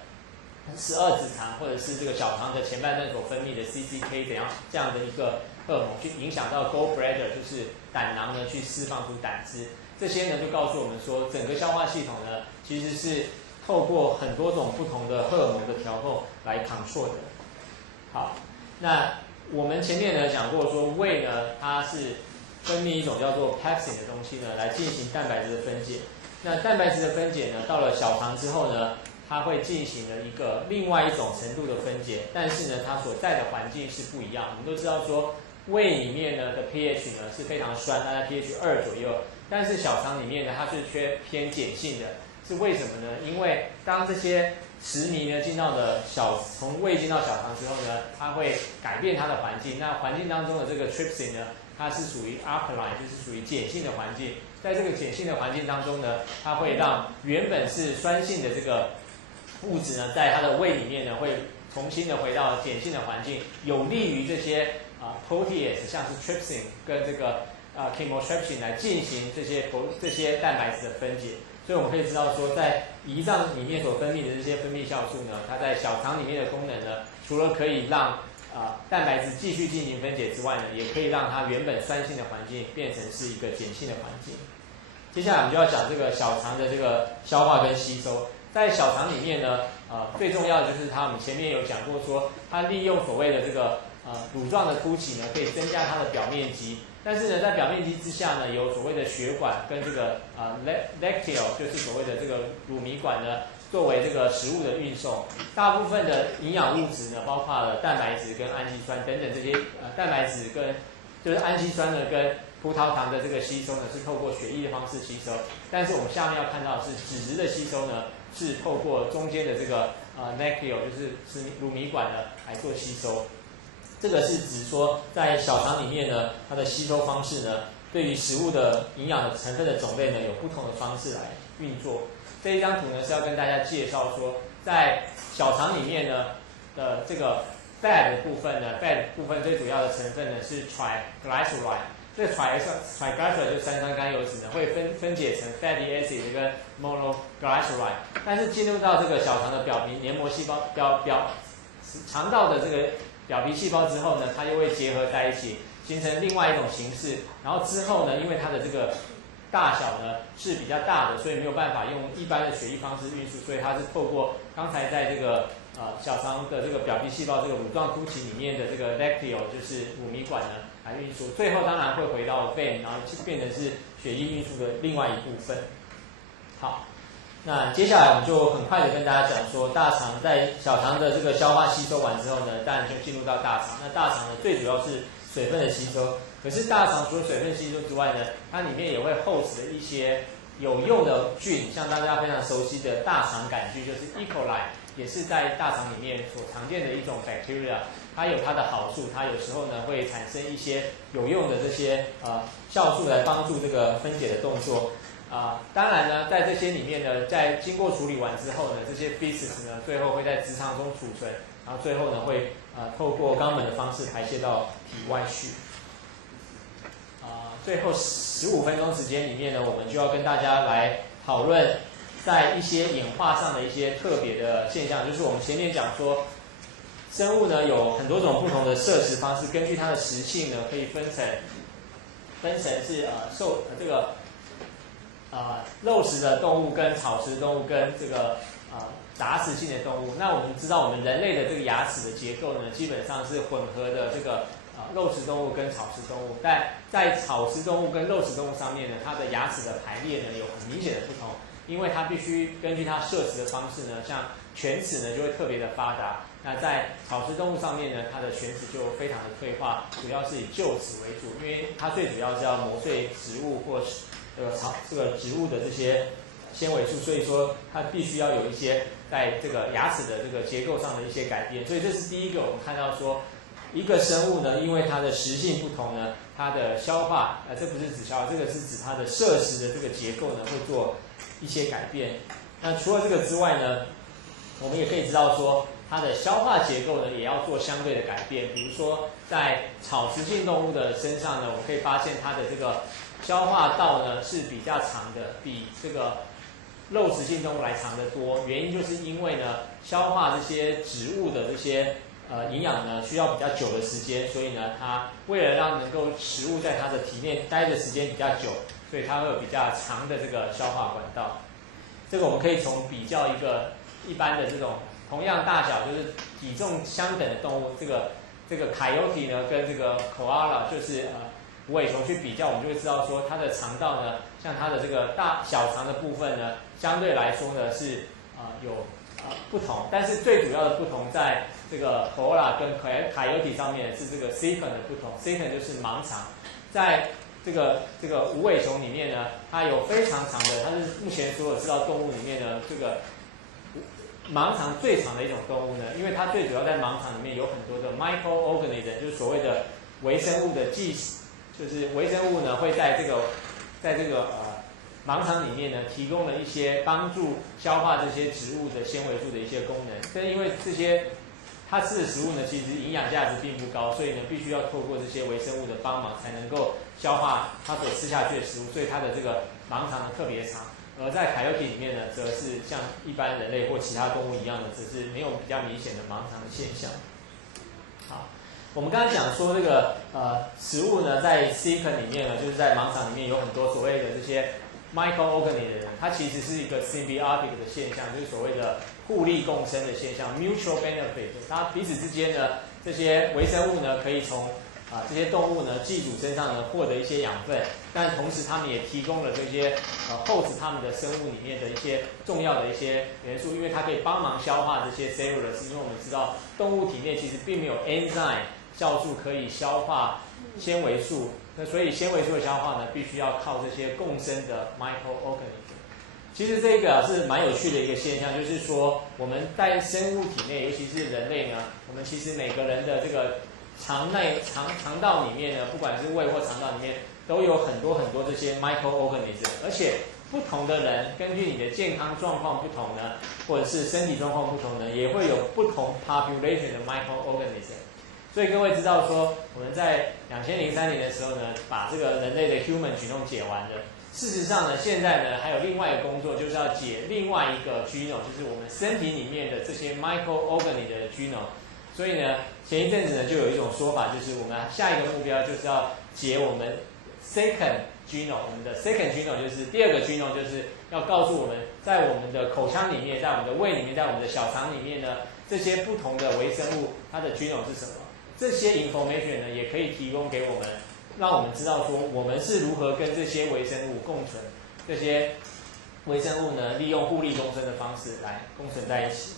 12指肠或者是这个小肠的前半段所分泌的 CCK 这样的一个荷尔蒙，去影响到 gallbladder 就是胆囊呢去释放出胆汁。这些呢就告诉我们说，整个消化系统呢其实是透过很多种不同的荷尔蒙的调控来 control 的。好，那我们前面呢讲过说，胃呢它是分泌一种叫做 pepsin 的东西呢，来进行蛋白质的分解。那蛋白质的分解呢，到了小肠之后呢，它会进行了另外一种程度的分解，但是呢，它所在的环境是不一样。我们都知道说，胃里面呢的 pH 呢是非常酸，大概 pH 2左右，但是小肠里面呢它是偏碱性的，是为什么呢？因为当这些食糜呢从胃进到小肠之后呢，它会改变它的环境。那环境当中的这个 trypsin 呢，它是属于 alkaline， 就是属于碱性的环境。在这个碱性的环境当中呢，它会让原本是酸性的这个物质呢，在它的胃里面呢，会重新的回到碱性的环境，有利于这些protease， 像是 trypsin 跟这个chymotrypsin 来进行这些蛋白质的分解。所以我们可以知道说，在胰脏里面所分泌的这些分泌酵素呢，它在小肠里面的功能呢，除了可以让蛋白质继续进行分解之外呢，也可以让它原本酸性的环境变成是一个碱性的环境。接下来我们就要讲这个小肠的这个消化跟吸收。在小肠里面呢，最重要的就是我们前面有讲过说，它利用所谓的这个乳状的凸起呢，可以增加它的表面积。但是呢，在表面积之下呢，有所谓的血管跟这个lacteal， 就是所谓的这个乳糜管呢，作为这个食物的运送。大部分的营养物质呢，包括了蛋白质跟氨基酸等等这些蛋白质跟就是氨基酸呢跟葡萄糖的这个吸收呢，是透过血液的方式吸收。但是我们下面要看到的是脂质的吸收呢，是透过中间的这个lacteal， 就是乳糜管呢来做吸收。这个是指说，在小肠里面呢，它的吸收方式呢，对于食物的营养的成分的种类呢，有不同的方式来运作。这一张图呢是要跟大家介绍说，在小肠里面呢的这个 fat 的部分呢 ，fat 部分最主要的成分呢是 triglyceride。这个 triglyceride 就是三酸甘油脂呢，会分解成 fatty acid 跟 monoglyceride。但是进入到这个小肠的表皮黏膜细胞肠道的这个表皮细胞之后呢，它又会结合在一起，形成另外一种形式。然后之后呢，因为它的这个大小呢是比较大的，所以没有办法用一般的血液方式运输，所以它是透过刚才在这个小肠的这个表皮细胞这个乳状凸起里面的这个 lacteal， 就是乳糜管呢来运输。最后当然会回到 vein， 然后变成是血液运输的另外一部分。好。那接下来我们就很快的跟大家讲说，大肠在小肠的这个消化吸收完之后呢，当然就进入到大肠。那大肠呢，最主要是水分的吸收。可是大肠除了水分吸收之外呢，它里面也会 host 一些有用的菌，像大家非常熟悉的大肠杆菌，就是 E. coli， 也是在大肠里面所常见的一种 bacteria。它有它的好处，它有时候呢会产生一些有用的这些酵素来帮助这个分解的动作。当然呢，在这些里面呢，在经过处理完之后呢，这些 feces 呢，最后会在直肠中储存，然后最后呢会透过肛门的方式排泄到体外去。最后15分钟时间里面呢，我们就要跟大家来讨论在一些演化上的一些特别的现象，就是我们前面讲说，生物呢有很多种不同的摄食方式，根据它的食性呢，可以分成是肉食的动物跟草食动物跟这个杂食性的动物。那我们知道我们人类的这个牙齿的结构呢，基本上是混合的这个肉食动物跟草食动物。但在草食动物跟肉食动物上面呢，它的牙齿的排列呢有很明显的不同，因为它必须根据它摄食的方式呢，像犬齿呢就会特别的发达。那在草食动物上面呢，它的犬齿就非常的退化，主要是以臼齿为主，因为它最主要是要磨碎植物或这个植物的这些纤维素，所以说它必须要有一些在这个牙齿的这个结构上的一些改变。所以这是第一个，我们看到说一个生物呢，因为它的食性不同呢，它的消化这不是指消化，这个是指它的摄食的这个结构呢会做一些改变。那除了这个之外呢，我们也可以知道说它的消化结构呢也要做相对的改变。比如说在草食性动物的身上呢，我们可以发现它的这个消化道呢是比较长的，比这个肉食性动物来长得多。原因就是因为呢，消化这些植物的这些营养呢需要比较久的时间，所以呢，它为了让能够食物在它的体内待的时间比较久，所以它会有比较长的这个消化管道。这个我们可以从比较一个一般的这种同样大小就是体重相等的动物，这个 coyote 呢跟这个 koala 就是无尾熊去比较，我们就会知道说它的肠道呢，像它的这个大小肠的部分呢，相对来说呢是有不同，但是最主要的不同在这个 koala 跟 coyote 上面是这个 siphon 的不同。siphon 就是盲肠，在这个无尾熊里面呢，它有非常长的，它是目前所有知道动物里面呢这个盲肠最长的一种动物呢，因为它最主要在盲肠里面有很多的 microorganism， 就是所谓的微生物的就是微生物呢会在这个盲肠里面呢提供了一些帮助消化这些植物的纤维素的一些功能。但因为这些它吃的食物呢，其实营养价值并不高，所以呢必须要透过这些微生物的帮忙才能够消化它所吃下去的食物，所以它的这个盲肠呢特别长。而在 coyote 里面呢，则是像一般人类或其他动物一样的，只是没有比较明显的盲肠的现象。好，我们刚才讲说这个食物呢，在 siphon 里面呢，就是在盲肠里面有很多所谓的这些 microorganism， 它其实是一个 symbiotic 的现象，就是所谓的互利共生的现象 ，mutual benefit。它彼此之间呢，这些微生物呢，可以从这些动物呢寄主身上呢获得一些养分，但同时它们也提供了这些host它们的生物里面的一些重要的一些元素，因为它可以帮忙消化这些 cellulose。因为我们知道动物体内其实并没有 enzyme 酵素可以消化纤维素，那所以纤维素的消化呢，必须要靠这些共生的 microorganism。其实这个是蛮有趣的一个现象，就是说我们在生物体内，尤其是人类呢，我们其实每个人的这个肠道里面呢，不管是胃或肠道里面，都有很多这些 microorganism， 而且不同的人根据你的健康状况不同呢，或者是身体状况不同呢，也会有不同 population 的 microorganism。所以各位知道说，我们在2003年的时候呢，把这个人类的 human genome 解完了。事实上呢，现在呢还有另外一个工作，就是要解另外一个 genome， 就是我们身体里面的这些 microorganism 的 genome。所以呢，前一阵子呢就有一种说法，就是我们下一个目标就是要解我们 second genome， 我们的 second genome 就是第二个 genome， 就是要告诉我们，在我们的口腔里面，在我们的胃里面，在我们的小肠里面呢，这些不同的微生物它的 genome 是什么？这些 information 呢也可以提供给我们，让我们知道说我们是如何跟这些微生物共存，这些微生物呢利用互利共生的方式来共存在一起。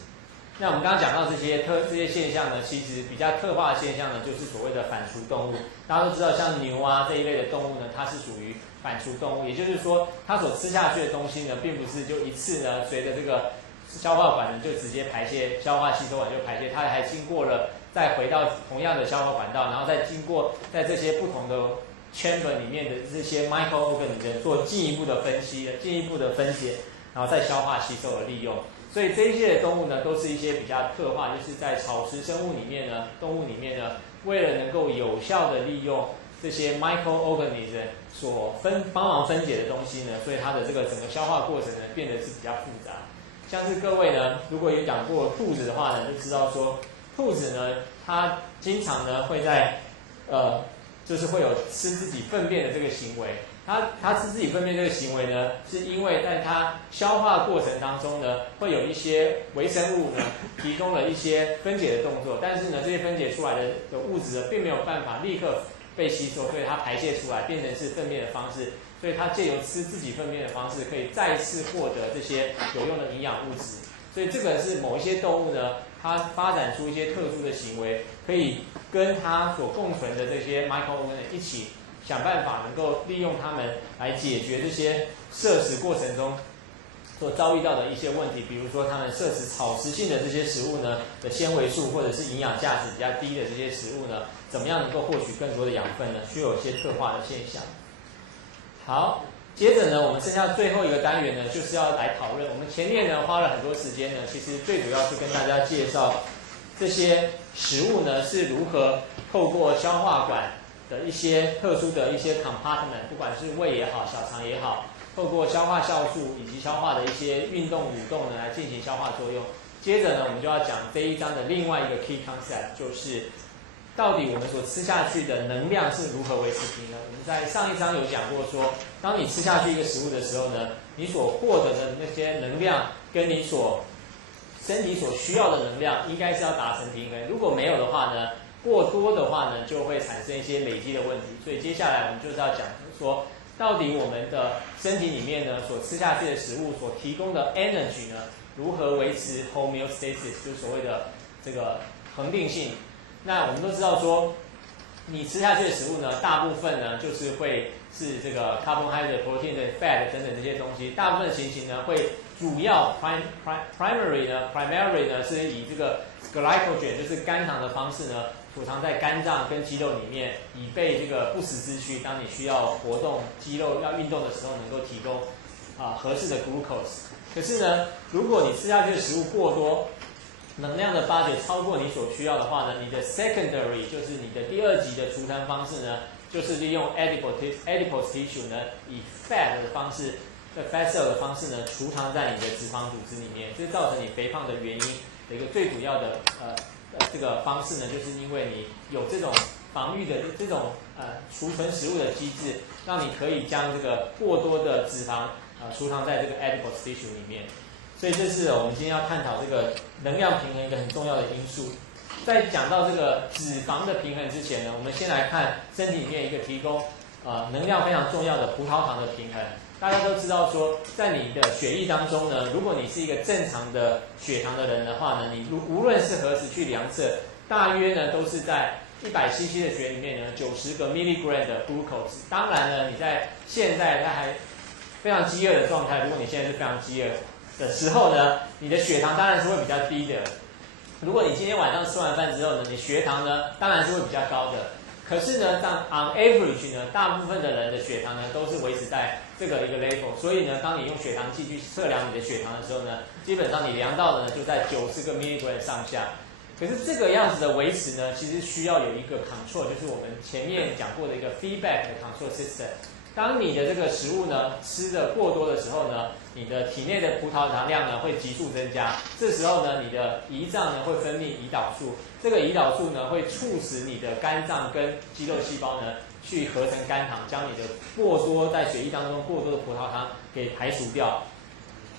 那我们刚刚讲到这些现象呢，其实比较特化的现象呢，就是所谓的反刍动物。大家都知道，像牛啊这一类的动物呢，它是属于反刍动物，也就是说，它所吃下去的东西呢，并不是就一次呢，随着这个消化管呢就直接排泄，消化吸收完就排泄，它还经过了再回到同样的消化管道，然后再经过在这些不同的 chamber 里面的这些 microorganism 做进一步的分析、进一步的分解，然后再消化吸收和利用。所以这一些的动物呢，都是一些比较特化，就是在草食生物里面呢，动物里面呢，为了能够有效的利用这些 microorganism 所帮忙分解的东西呢，所以它的这个整个消化过程呢，变得是比较复杂。像是各位呢，如果有养过兔子的话呢，就知道说，兔子呢，它经常呢会在就是会有吃自己粪便的这个行为。它吃自己粪便这个行为呢，是因为在它消化过程当中呢，会有一些微生物呢提供了一些分解的动作，但是呢，这些分解出来的物质呢，并没有办法立刻被吸收，所以它排泄出来变成是粪便的方式，所以它借由吃自己粪便的方式，可以再次获得这些有用的营养物质。所以这个是某一些动物呢，它发展出一些特殊的行为，可以跟它所共存的这些 microorganism 一起想办法能够利用它们来解决这些摄食过程中所遭遇到的一些问题，比如说他们摄取草食性的这些食物呢的纤维素或者是营养价值比较低的这些食物呢，怎么样能够获取更多的养分呢？具有一些特化的现象。好，接着呢，我们剩下最后一个单元呢，就是要来讨论。我们前面呢花了很多时间呢，其实最主要是跟大家介绍这些食物呢是如何透过消化管的一些特殊的一些 compartment， 不管是胃也好，小肠也好。透过消化酵素以及消化的一些运动蠕动呢，来进行消化作用。接着呢，我们就要讲这一章的另外一个 key concept， 就是到底我们所吃下去的能量是如何维持平衡。我们在上一章有讲过说，当你吃下去一个食物的时候呢，你所获得的那些能量跟你所身体所需要的能量应该是要达成平衡。如果没有的话呢，过多的话呢，就会产生一些累积的问题。所以接下来我们就是要讲说，到底我们的身体里面呢，所吃下去的食物所提供的 energy 呢，如何维持 homeostasis， 就是所谓的这个恒定性。那我们都知道说，你吃下去的食物呢，大部分呢就是会是这个 carbohydrate、protein 的 fat 等等这些东西，大部分情形呢会主要 primary 呢是以这个 glycogen 就是肝糖的方式呢，储藏在肝脏跟肌肉里面，以备这个不时之需，当你需要活动肌肉要运动的时候，能够提供合适的 glucose。可是呢，如果你吃下去的食物过多，能量的budget超过你所需要的话呢，你的 secondary 就是你的第二级的储藏方式呢，就是利用 adipose tissue 呢，以 fat 的方式，fat cell 的方式呢，储藏在你的脂肪组织里面，这造成你肥胖的原因的一个最主要的这个方式呢，就是因为你有这种防御的这种储存食物的机制，让你可以将这个过多的脂肪储藏在这个 adipose tissue 里面。所以这是我们今天要探讨这个能量平衡一个很重要的因素。在讲到这个脂肪的平衡之前呢，我们先来看身体里面一个提供能量非常重要的葡萄糖的平衡。大家都知道说，在你的血液当中呢，如果你是一个正常的血糖的人的话呢，你无论是何时去量测，大约呢都是在100cc 的血里面呢90个 milligram 的 glucose。当然呢，你在现在它还非常饥饿的状态，如果你现在是非常饥饿的时候呢，你的血糖当然是会比较低的。如果你今天晚上吃完饭之后呢，你血糖呢当然是会比较高的。可是呢，当 on average 呢，大部分的人的血糖呢都是维持在这个一个 level。所以呢，当你用血糖计去测量你的血糖的时候呢，基本上你量到的呢就在90个 milligram 上下。可是这个样子的维持呢，其实需要有一个 control， 就是我们前面讲过的一个 feedback 的 control system。当你的这个食物呢吃的过多的时候呢，你的体内的葡萄糖量呢会急速增加。这时候呢，你的胰脏呢会分泌胰岛素，这个胰岛素呢会促使你的肝脏跟肌肉细胞呢去合成肝糖，将你的过多在血液当中过多的葡萄糖给排除掉。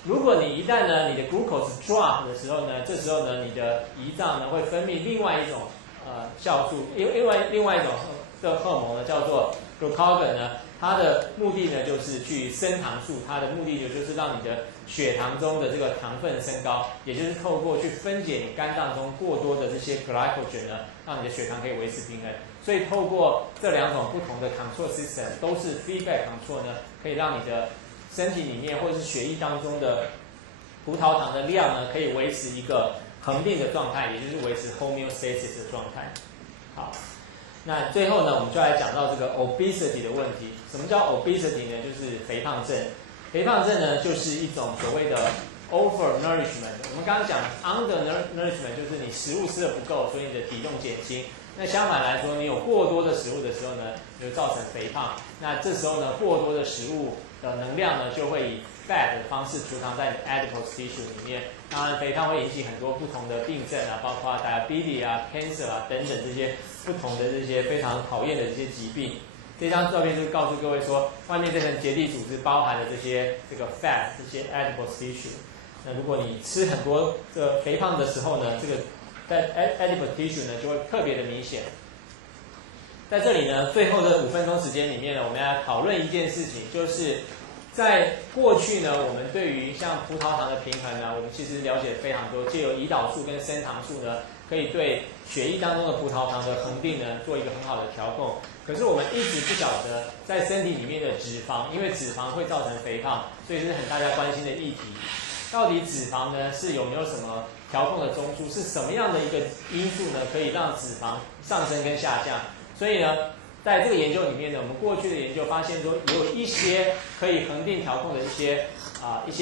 如果你一旦呢你的 glucose drop 的时候呢，这时候呢你的胰脏呢会分泌另外一种酵素，另外一种的荷尔蒙呢叫做 glucagon 呢。它的目的呢，就是去升糖素，它的目的就是让你的血糖中的这个糖分升高，也就是透过去分解你肝脏中过多的这些 glycogen 呢，让你的血糖可以维持平衡。所以透过这两种不同的 control system， 都是 feedback control 呢，可以让你的身体里面或者是血液当中的葡萄糖的量呢，可以维持一个恒定的状态，也就是维持 homeostasis 的状态。好。那最后呢，我们就来讲到这个 obesity 的问题。什么叫 obesity 呢？就是肥胖症。肥胖症呢，就是一种所谓的 over-nourishment。我们刚刚讲 under-nourishment， 就是你食物吃的不够，所以你的体重减轻。那相反来说，你有过多的食物的时候呢，就造成肥胖。那这时候呢，过多的食物的能量呢，就会以 fat 的方式储藏在 adipose tissue 里面。当然，肥胖会引起很多不同的病症啊，包括 diabetes 啊、cancer 啊等等这些不同的这些非常讨厌的这些疾病。这张照片就是告诉各位说，外面这层结缔组织包含了这个 fat 这些 adipose tissue。那如果你吃很多这个肥胖的时候呢，这个在 adipose tissue 呢就会特别的明显。在这里呢，最后的5分钟时间里面呢，我们要讨论一件事情，就是在过去呢，我们对于像葡萄糖的平衡呢，我们其实了解非常多，借由胰岛素跟升糖素呢，可以对血液当中的葡萄糖的恒定呢做一个很好的调控。可是我们一直不晓得，在身体里面的脂肪，因为脂肪会造成肥胖，所以这是很大家关心的议题。到底脂肪呢是有没有什么调控的中枢？是什么样的一个因素呢，可以让脂肪上升跟下降？所以呢，在这个研究里面呢，我们过去的研究发现说，有一些可以恒定调控的一些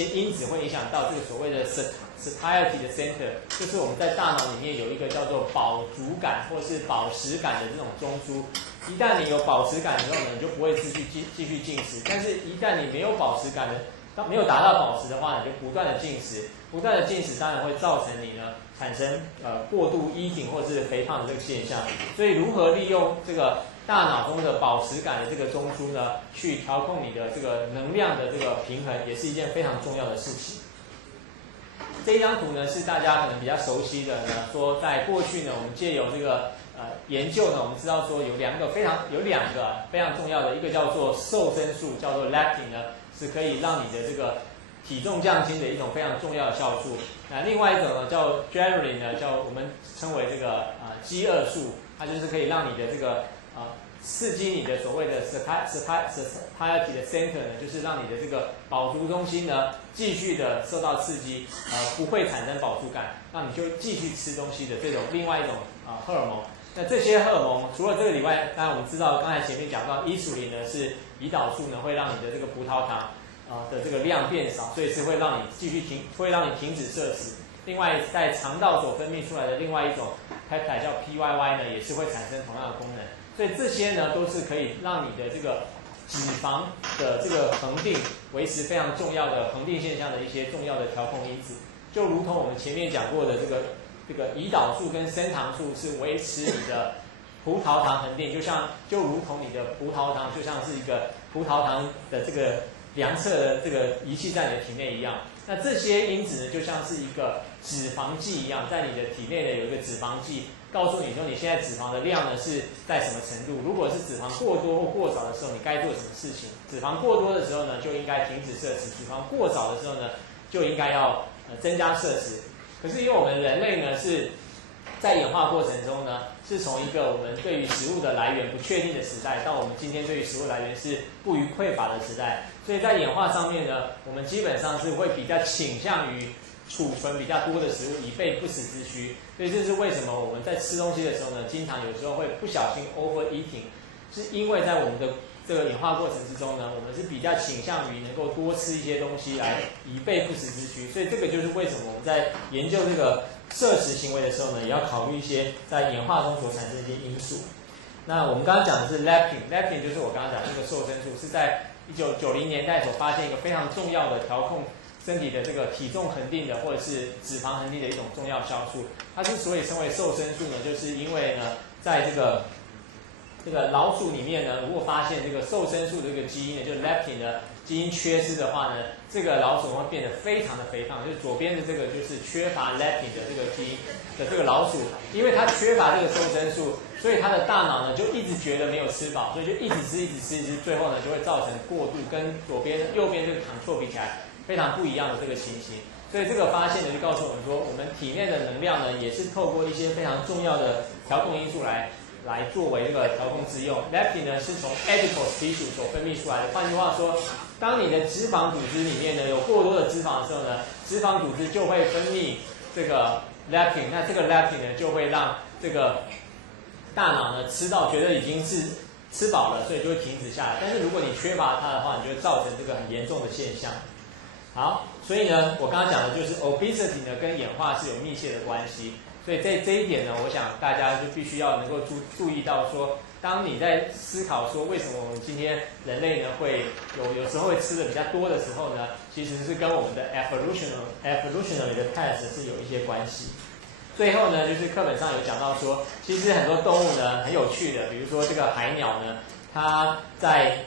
因子会影响到这个所谓的 satiety 的 center， 就是我们在大脑里面有一个叫做饱足感或是饱食感的这种中枢。一旦你有饱食感之后呢，你就不会继续进食。但是，一旦你没有饱食感的，没有达到饱食的话，你就不断的进食，不断的进食，当然会造成你呢产生过度eating或是肥胖的这个现象。所以，如何利用这个大脑中的饱食感的这个中枢呢，去调控你的这个能量的这个平衡，也是一件非常重要的事情。这一张图呢是大家可能比较熟悉的呢，说在过去呢，我们借由这个研究呢，我们知道说有两个非常重要的，一个叫做瘦身素，叫做 leptin 呢，是可以让你的这个体重降轻的一种非常重要的酵素。那另外一种呢叫 ghrelin 呢，叫我们称为这个饥饿素，它就是可以让你的这个刺激你的所谓的 satiety 的 center 呢，就是让你的这个饱足中心呢继续的受到刺激，不会产生饱足感，让你就继续吃东西的这种另外一种荷尔蒙。那这些荷尔蒙除了这个以外，当然我们知道刚才前面讲到insulin呢是胰岛素呢会让你的这个葡萄糖的这个量变少，所以是会让你会让你停止摄食。另外在肠道所分泌出来的另外一种 peptide 叫 PYY 呢，也是会产生同样的功能。所以这些呢都是可以让你的这个脂肪的这个恒定维持非常重要的恒定现象的一些重要的调控因子，就如同我们前面讲过的这个胰岛素跟升糖素是维持你的葡萄糖恒定，就如同你的葡萄糖就像是一个葡萄糖的这个量测的这个仪器在你的体内一样。那这些因子呢，就像是一个脂肪计一样，在你的体内呢有一个脂肪计，告诉你说你现在脂肪的量呢是在什么程度。如果是脂肪过多或过少的时候，你该做什么事情？脂肪过多的时候呢，就应该停止摄食；脂肪过少的时候呢，就应该要增加摄食。可是因为我们人类呢是在演化过程中呢，是从一个我们对于食物的来源不确定的时代，到我们今天对于食物来源是不予匮乏的时代。所以在演化上面呢，我们基本上是会比较倾向于储存比较多的食物，以备不时之需。所以这是为什么我们在吃东西的时候呢，经常有时候会不小心 overeating， 是因为在我们的这个演化过程之中呢，我们是比较倾向于能够多吃一些东西来以备不时之需。所以这个就是为什么我们在研究这个摄食行为的时候呢，也要考虑一些在演化中所产生的一些因素。那我们刚刚讲的是 leptin 就是我刚刚讲的这个瘦身素，是在1990年代所发现一个非常重要的调控身体的这个体重恒定的或者是脂肪恒定的一种重要酵素。它之所以称为瘦身素呢，就是因为呢，在这个老鼠里面呢，如果发现这个瘦身素的这个基因呢，就是 leptin 的基因缺失的话呢，这个老鼠会变得非常的肥胖。就是左边的这个就是缺乏 leptin 的这个基因的这个老鼠，因为它缺乏这个瘦身素，所以它的大脑呢就一直觉得没有吃饱，所以就一直吃，最后呢就会造成过度，跟右边这个control比起来非常不一样的这个情形。所以这个发现呢就告诉我们说，我们体内的能量呢也是透过一些非常重要的调控因素来作为这个调控之用。leptin 呢是从 adipose tissue 所分泌出来的。换句话说，当你的脂肪组织里面呢有过多的脂肪的时候呢，脂肪组织就会分泌这个 leptin， 那这个 leptin 呢就会让这个大脑呢吃到觉得已经是吃饱了，所以就会停止下来。但是如果你缺乏它的话，你就会造成这个很严重的现象。好，所以呢，我刚刚讲的就是 obesity 呢跟演化是有密切的关系。所以在这一点呢，我想大家就必须要能够注意到说，当你在思考说为什么我们今天人类呢会有时候会吃的比较多的时候呢，其实是跟我们的 evolutionary 的 past 是有一些关系。最后呢，就是课本上有讲到说，其实很多动物呢很有趣的，比如说这个海鸟呢，它在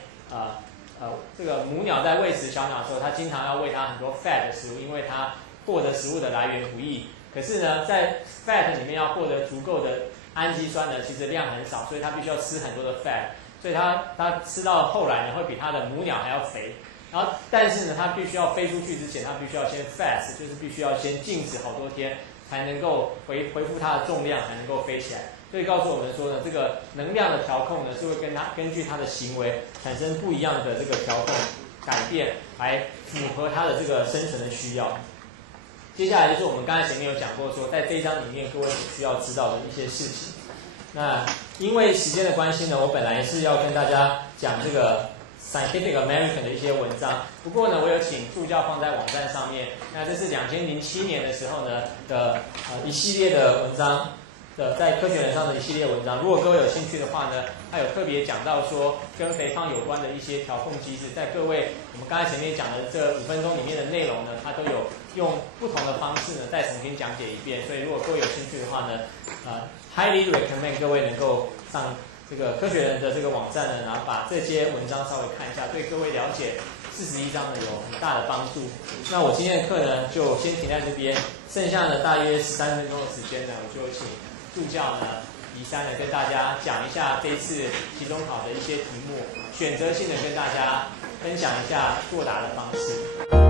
这个母鸟在喂食小鸟的时候，它经常要喂它很多 fat 的食物，因为它获得食物的来源不易。可是呢，在 fat 里面要获得足够的氨基酸呢，其实量很少，所以它必须要吃很多的 fat， 所以它吃到后来呢，会比它的母鸟还要肥。然后但是呢，它必须要飞出去之前，它必须要先 fast， 就是必须要先静止好多天，才能够恢复它的重量，才能够飞起来。所以告诉我们说呢，这个能量的调控呢，是会根据它的行为产生不一样的这个调控改变，来符合它的这个生存的需要。接下来就是我们刚才前面有讲过说，在这一章里面各位所需要知道的一些事情。那因为时间的关系呢，我本来是要跟大家讲这个 Scientific American 的一些文章，不过呢，我有请助教放在网站上面。那这是2007年的时候呢的一系列的文章的，在科学人上的一系列文章。如果各位有兴趣的话呢，它有特别讲到说跟肥胖有关的一些调控机制，在各位我们刚才前面讲的这5分钟里面的内容呢，它都有用不同的方式呢再重新讲解一遍。所以如果各位有兴趣的话呢，highly recommend 各位能够上这个科学人的这个网站呢，然后把这些文章稍微看一下，对各位了解41章呢有很大的帮助。那我今天的课呢就先停在这边，剩下的大约13分钟的时间呢，我就请助教呢宜山呢跟大家讲一下这一次期中考的一些题目，选择性的跟大家分享一下作答的方式。